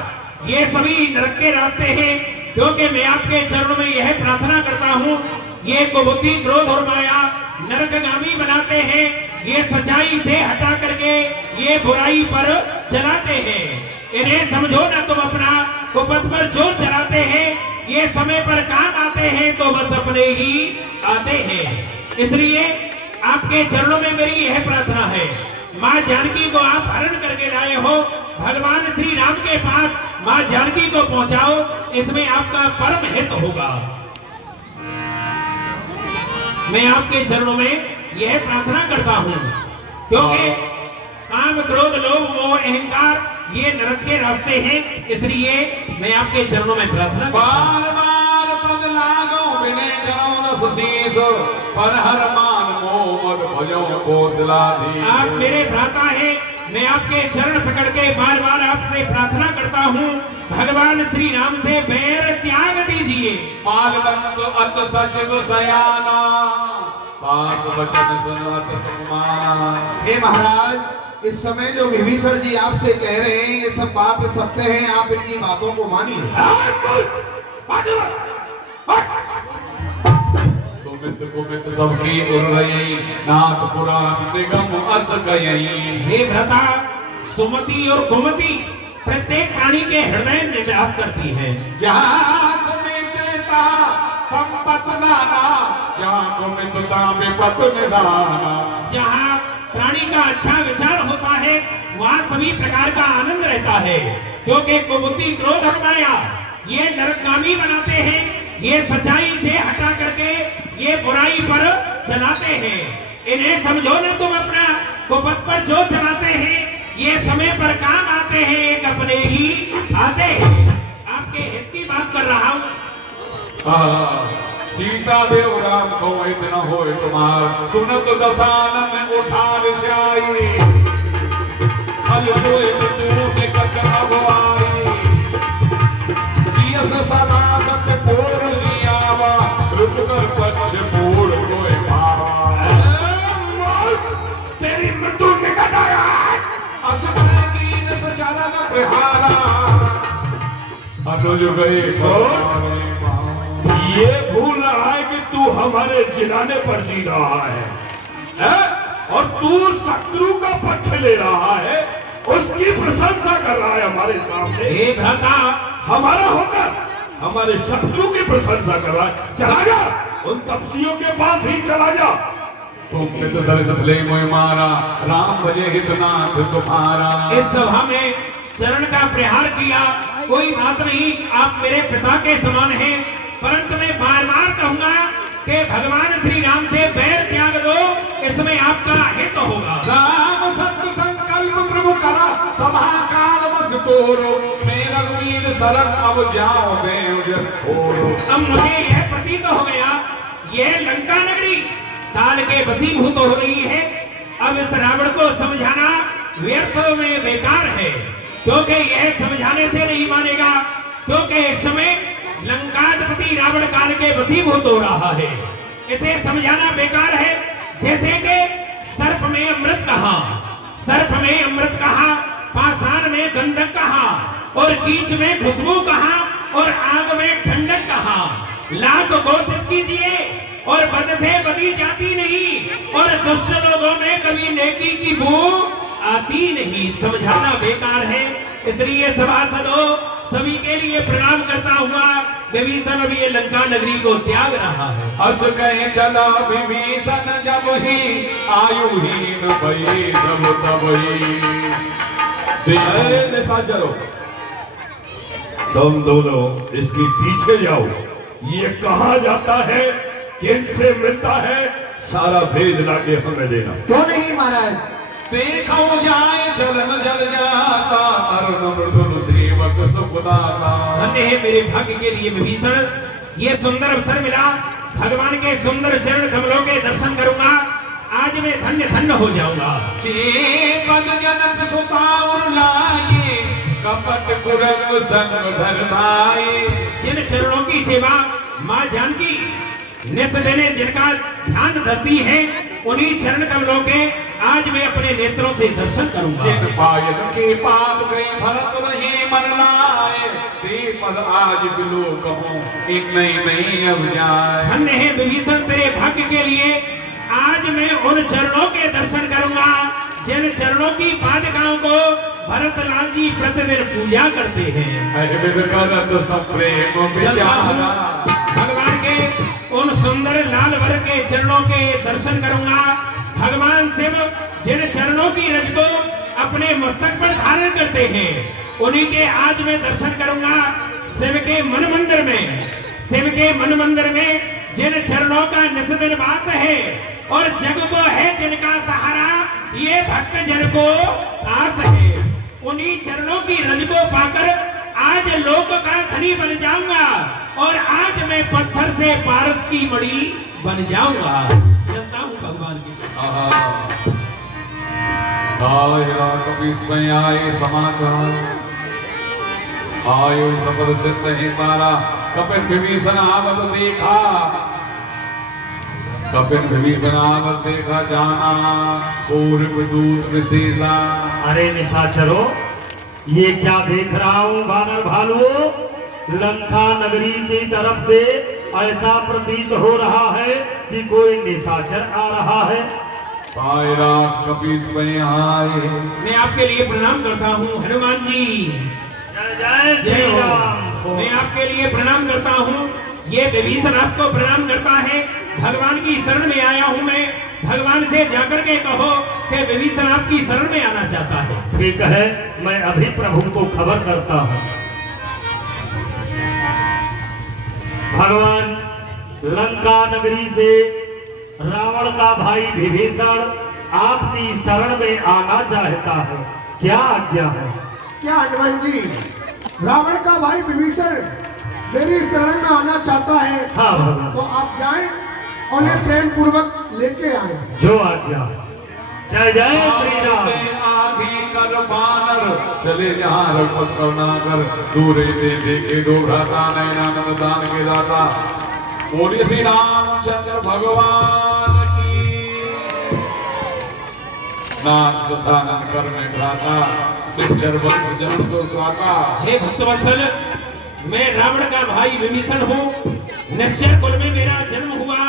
ये सभी नरक के रास्ते हैं, क्योंकि मैं आपके चरणों में यह प्रार्थना करता हूँ, ये कुबुद्धि क्रोध और माया नरकगामी बनाते हैं। ये सच्चाई से हटा करके ये बुराई पर चलाते हैं। इन्हें समझो ना तुम अपना कुपथ पर जोर चलाते हैं। ये समय पर काम आते हैं तो बस अपने ही आते हैं। इसलिए आपके चरणों में मेरी यह प्रार्थना है, माँ जानकी को आप हरण करके लाए हो, भगवान श्री राम के पास माँ जानकी को पहुंचाओ, इसमें आपका परम हित होगा। मैं आपके चरणों में यह प्रार्थना करता हूँ, क्योंकि काम क्रोध लोभ मोह अहंकार ये नरक के रास्ते हैं, इसलिए मैं आपके चरणों में प्रार्थना करता हूँ। बार बार पद लागो बिने करो न सुशीस पर हर मान मोह मद भजो कौशलाधीश। आप मेरे भ्राता हैं, मैं आपके चरण पकड़ के बार बार आपसे प्रार्थना करता हूँ, भगवान श्री राम से बैर त्याग दीजिए। मालबंद अत सचिव सयाना पास वचन सुनत सुकुमार। हे महाराज, इस समय जो विभीषण जी आपसे कह रहे हैं ये सब बात सत्य है, आप इनकी बातों को मानिए। सुमित कुमित सबकी उर रही नाथ पुराण निगम अस कयई। हे भ्रता, सुमति और कुमति प्रत्येक प्राणी के हृदय में निवास करती है। जहाँ सुमितता संपत नाना, जहाँ कुमितता विपत निदाना। जहाँ प्राणी का अच्छा विचार होता है वहाँ सभी प्रकार का आनंद रहता है, क्योंकि कुबुद्धि क्रोध और माया ये नरकगामी बनाते हैं, ये सच्चाई से हटा करके ये बुराई पर चलाते हैं। इन्हें समझो ना तुम अपना कुपथ पर जो चलाते हैं ये समय पर काम आते हैं, एक अपने ही आते हैं। आपके हित की बात कर रहा हूँ। सीता देव राम को इतना हो तुम्हार, सुनत दसानन उठा ऋषाई। खल होए तू निकट अब आई, जियस सदा सत्य पोर लियावा, रुक कर पक्ष पूर्ण कोई भावा। तेरी मृत्यु निकट आया, असमय कीन सचलन प्रहारा, अनुज गए ये भूल रहा है कि तू हमारे जिलाने पर जी रहा है? और तू शत्रु का पक्ष ले रहा है, उसकी प्रशंसा कर रहा है हमारे सामने। हे भ्राता, हमारा होकर हमारे शत्रु की प्रशंसा कर रहा है। चला जा, उन तपस्वियों के पास ही चला जा। तुमने तो सरस भले मोह मारा, राम भजे हितनाथ तुम्हारा। इस सभा में चरण का प्रहार किया, कोई बात नहीं, आप मेरे पिता के समान हैं, परंतु मैं बार बार कहूंगा कि भगवान श्री राम से बैर त्याग दो, इसमें आपका हित होगा। राम सत्य संकल्प प्रभु करा, सभा काल बस तोरो, मेरा रघुवीर शरण अब जाओ देव जन खोरो। अब मुझे यह प्रतीत हो गया, यह लंका नगरी काल के वशीभूत हो रही है। अब इस रावण को समझाना व्यर्थ में बेकार है, क्योंकि यह समझाने से नहीं मानेगा, क्योंकि इस समय लंकाधिपति रावण काल के वशीभूत हो रहा है। इसे समझाना बेकार है। जैसे कि सर्प में अमृत कहा, सर्प में अमृत कहा, पाषाण में गंधक कहा, और कीच में खुशबू कहा, और आग में ठंडक कहा। लाख कोशिश कीजिए और बद से बदी जाती नहीं, और दुष्ट लोगों में कभी नेकी की बू आती नहीं। समझाना बेकार है। इसलिए सभासदों सभी के लिए प्रणाम करता हुआ विभीषण अभी ये लंका नगरी को त्याग रहा है। अस कहे चला विभीषण जब ही, आयुहीन भई सब तबही। निशाचरों, तुम दोनों इसके पीछे जाओ। ये कहाँ जाता है, किनसे मिलता है, सारा भेद लाके हमें देना। क्यों नहीं महाराज? देखो जाए चलन जल जाता, अरुण मृदुल सेवक सुखदाता। धन्य है मेरे भाग्य के लिए विभीषण, ये सुंदर अवसर मिला, भगवान के सुंदर चरण कमलों के दर्शन करूंगा। आज मैं धन्य धन्य हो जाऊंगा। पद जनक सुताउर लाए, कपट कुरंग संग धरधाए। जिन चरणों की सेवा माँ जानकी निस देने जिनका ध्यान धरती है, उन्हीं चरण कमलों के आज मैं अपने नेत्रों से दर्शन करूंगा। जिन पायन के पाप कई भरत रहे मन लाए, ते पद आज बिलो कहूं एक नहीं अब जाए। धन्य है विभीषण तेरे भाग्य के लिए, आज मैं उन चरणों के दर्शन करूंगा जिन चरणों की पादुकाओं को भरत लाल जी प्रतिदिन पूजा करते हैं। करत सब प्रेम विचारा, भगवान के उन सुंदर लाल वर के चरणों के दर्शन करूंगा। भगवान शिव जिन चरणों की रज को अपने मस्तक पर धारण करते हैं, उन्हीं के आज मैं दर्शन करूंगा। शिव के मन मंदिर में, शिव के मन मंदिर में जिन चरणों का निस्दिन वास है, और जग को है जिनका सहारा, ये भक्त जन को आस है। उन्हीं चरणों की रज को पाकर आज लोक का धनी बन जाऊंगा, और आज मैं पत्थर से पारस की मणि बन जाऊंगा। चलता हूँ भगवान की। कपीस में आए समाचार, आयु सपद सिद्ध ही तारा। कपिन विभीषण आवत देखा, कपिन विभीषण आवत देखा, जाना पूर्व दूत विशेषा। अरे निशाचरों, ये क्या देख रहा हूँ वानर भालुओं? लंका नगरी की तरफ से ऐसा प्रतीत हो रहा है कि कोई निशाचर आ रहा है। पायरा कपीस में आए। मैं आपके लिए प्रणाम करता हूँ हनुमान जी। जय जय जय श्री हो। राम। मैं आपके लिए प्रणाम करता हूँ। ये विभीषण आपको प्रणाम करता है। भगवान की शरण में आया हूँ मैं। भगवान से जाकर के कहो कि विभीषण आपकी शरण में आना चाहता है। ठीक है, मैं अभी प्रभु को खबर करता हूँ। भगवान लंका नगरी से रावण का भाई विभीषण आपकी शरण में आना चाहता है, क्या आज्ञा है? क्या हनुमान जी, रावण का भाई विभीषण मेरी शरण में आना चाहता है। हाँ भगवान, तो आप जाएं और उन्हें प्रेम पूर्वक लेके आए। जो आज्ञा। जय जय श्री राम। आगे कर बानर चले जहाँ रघुपत करुणाकर, दूरे दे देखे दो भ्राता नयनानंद दान के दाता। बोलिए श्री रामचंद्र भगवान की। नाथ दशानन कर में भ्राता, निश्चर वंश जन्म सो त्राता। हे भक्तवत्सल, मैं रावण का भाई विभीषण हूँ। निश्चर कुल में मेरा जन्म हुआ।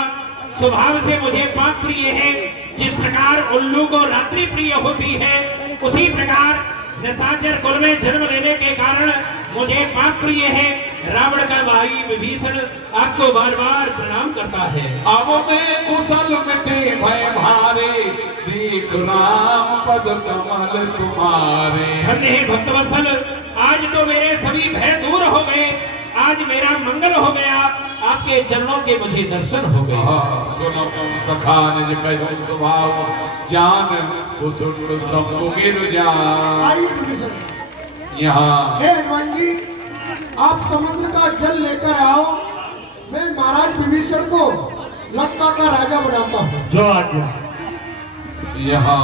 स्वभाव से मुझे पाप प्रिय है। जिस प्रकार उल्लू को रात्रि प्रिय होती है, उसी प्रकार निशाचर कुल में जन्म लेने के कारण मुझे पाप प्रिय है। रावण का भाई विभीषण आपको बार बार प्रणाम करता है। अब में कुशल मिटे भय भारे, देख राम पद कमल तुम्हारे। धन्य है भक्तवत्सल, आज तो मेरे सभी भय दूर हो गए। आज मेरा मंगल हो गया। आपके चरणों के मुझे दर्शन हो गए। सुनो सखा निज कहो स्वभाव, जान कुसुम समुगिर जान। आइए विभीषण। यहाँ हे हनुमान जी, आप समुद्र का जल लेकर आओ। मैं महाराज विभीषण को लंका का राजा बनाता हूँ। जो आज्ञा। यहाँ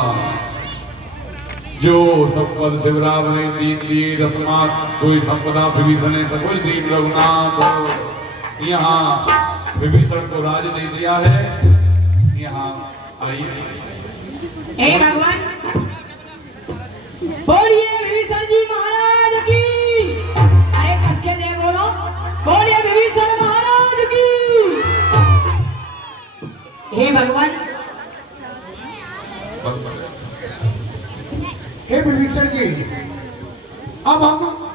जो संपद शिवराम ने दीन लिए रसमात, कोई संपदा विभीषण सकुल दीन रघुनाथ। यहाँ विभीषण को राज दे दिया है। यहाँ आइए। हे भगवान, बोलिए विभीषण जी महाराज की। अरे कस के दे बोलो, बोलिए विभीषण महाराज की। हे भगवान, हे विभीषण जी, अब हम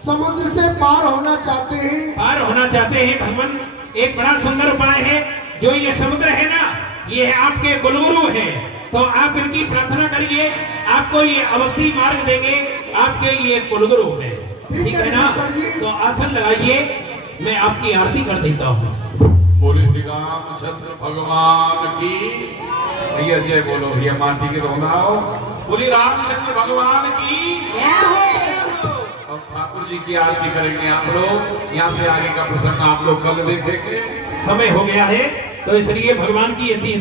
समुद्र से पार होना चाहते हैं। पार होना चाहते हैं भगवान। एक बड़ा सुंदर उपाय है। जो ये समुद्र है ना, ये है आपके कुलगुरु है। तो आप इनकी प्रार्थना करिए, आपको ये अवश्य मार्ग देंगे। आपके ये कुलगुरु है, ठीक है ना? तो आसन लगाइए, मैं आपकी आरती कर देता हूँ। बोले श्री रामचंद्र भगवान की। भैया जय बोलो, भैया माटी के रोनाओ। बोले रामचंद्र भगवान की। क्या हो? अब ठाकुर जी की आरती करेंगे आप लोग। यहाँ से आगे का प्रसंग आप लोग कल देखेंगे। समय हो गया है, तो इसलिए भगवान की ऐसी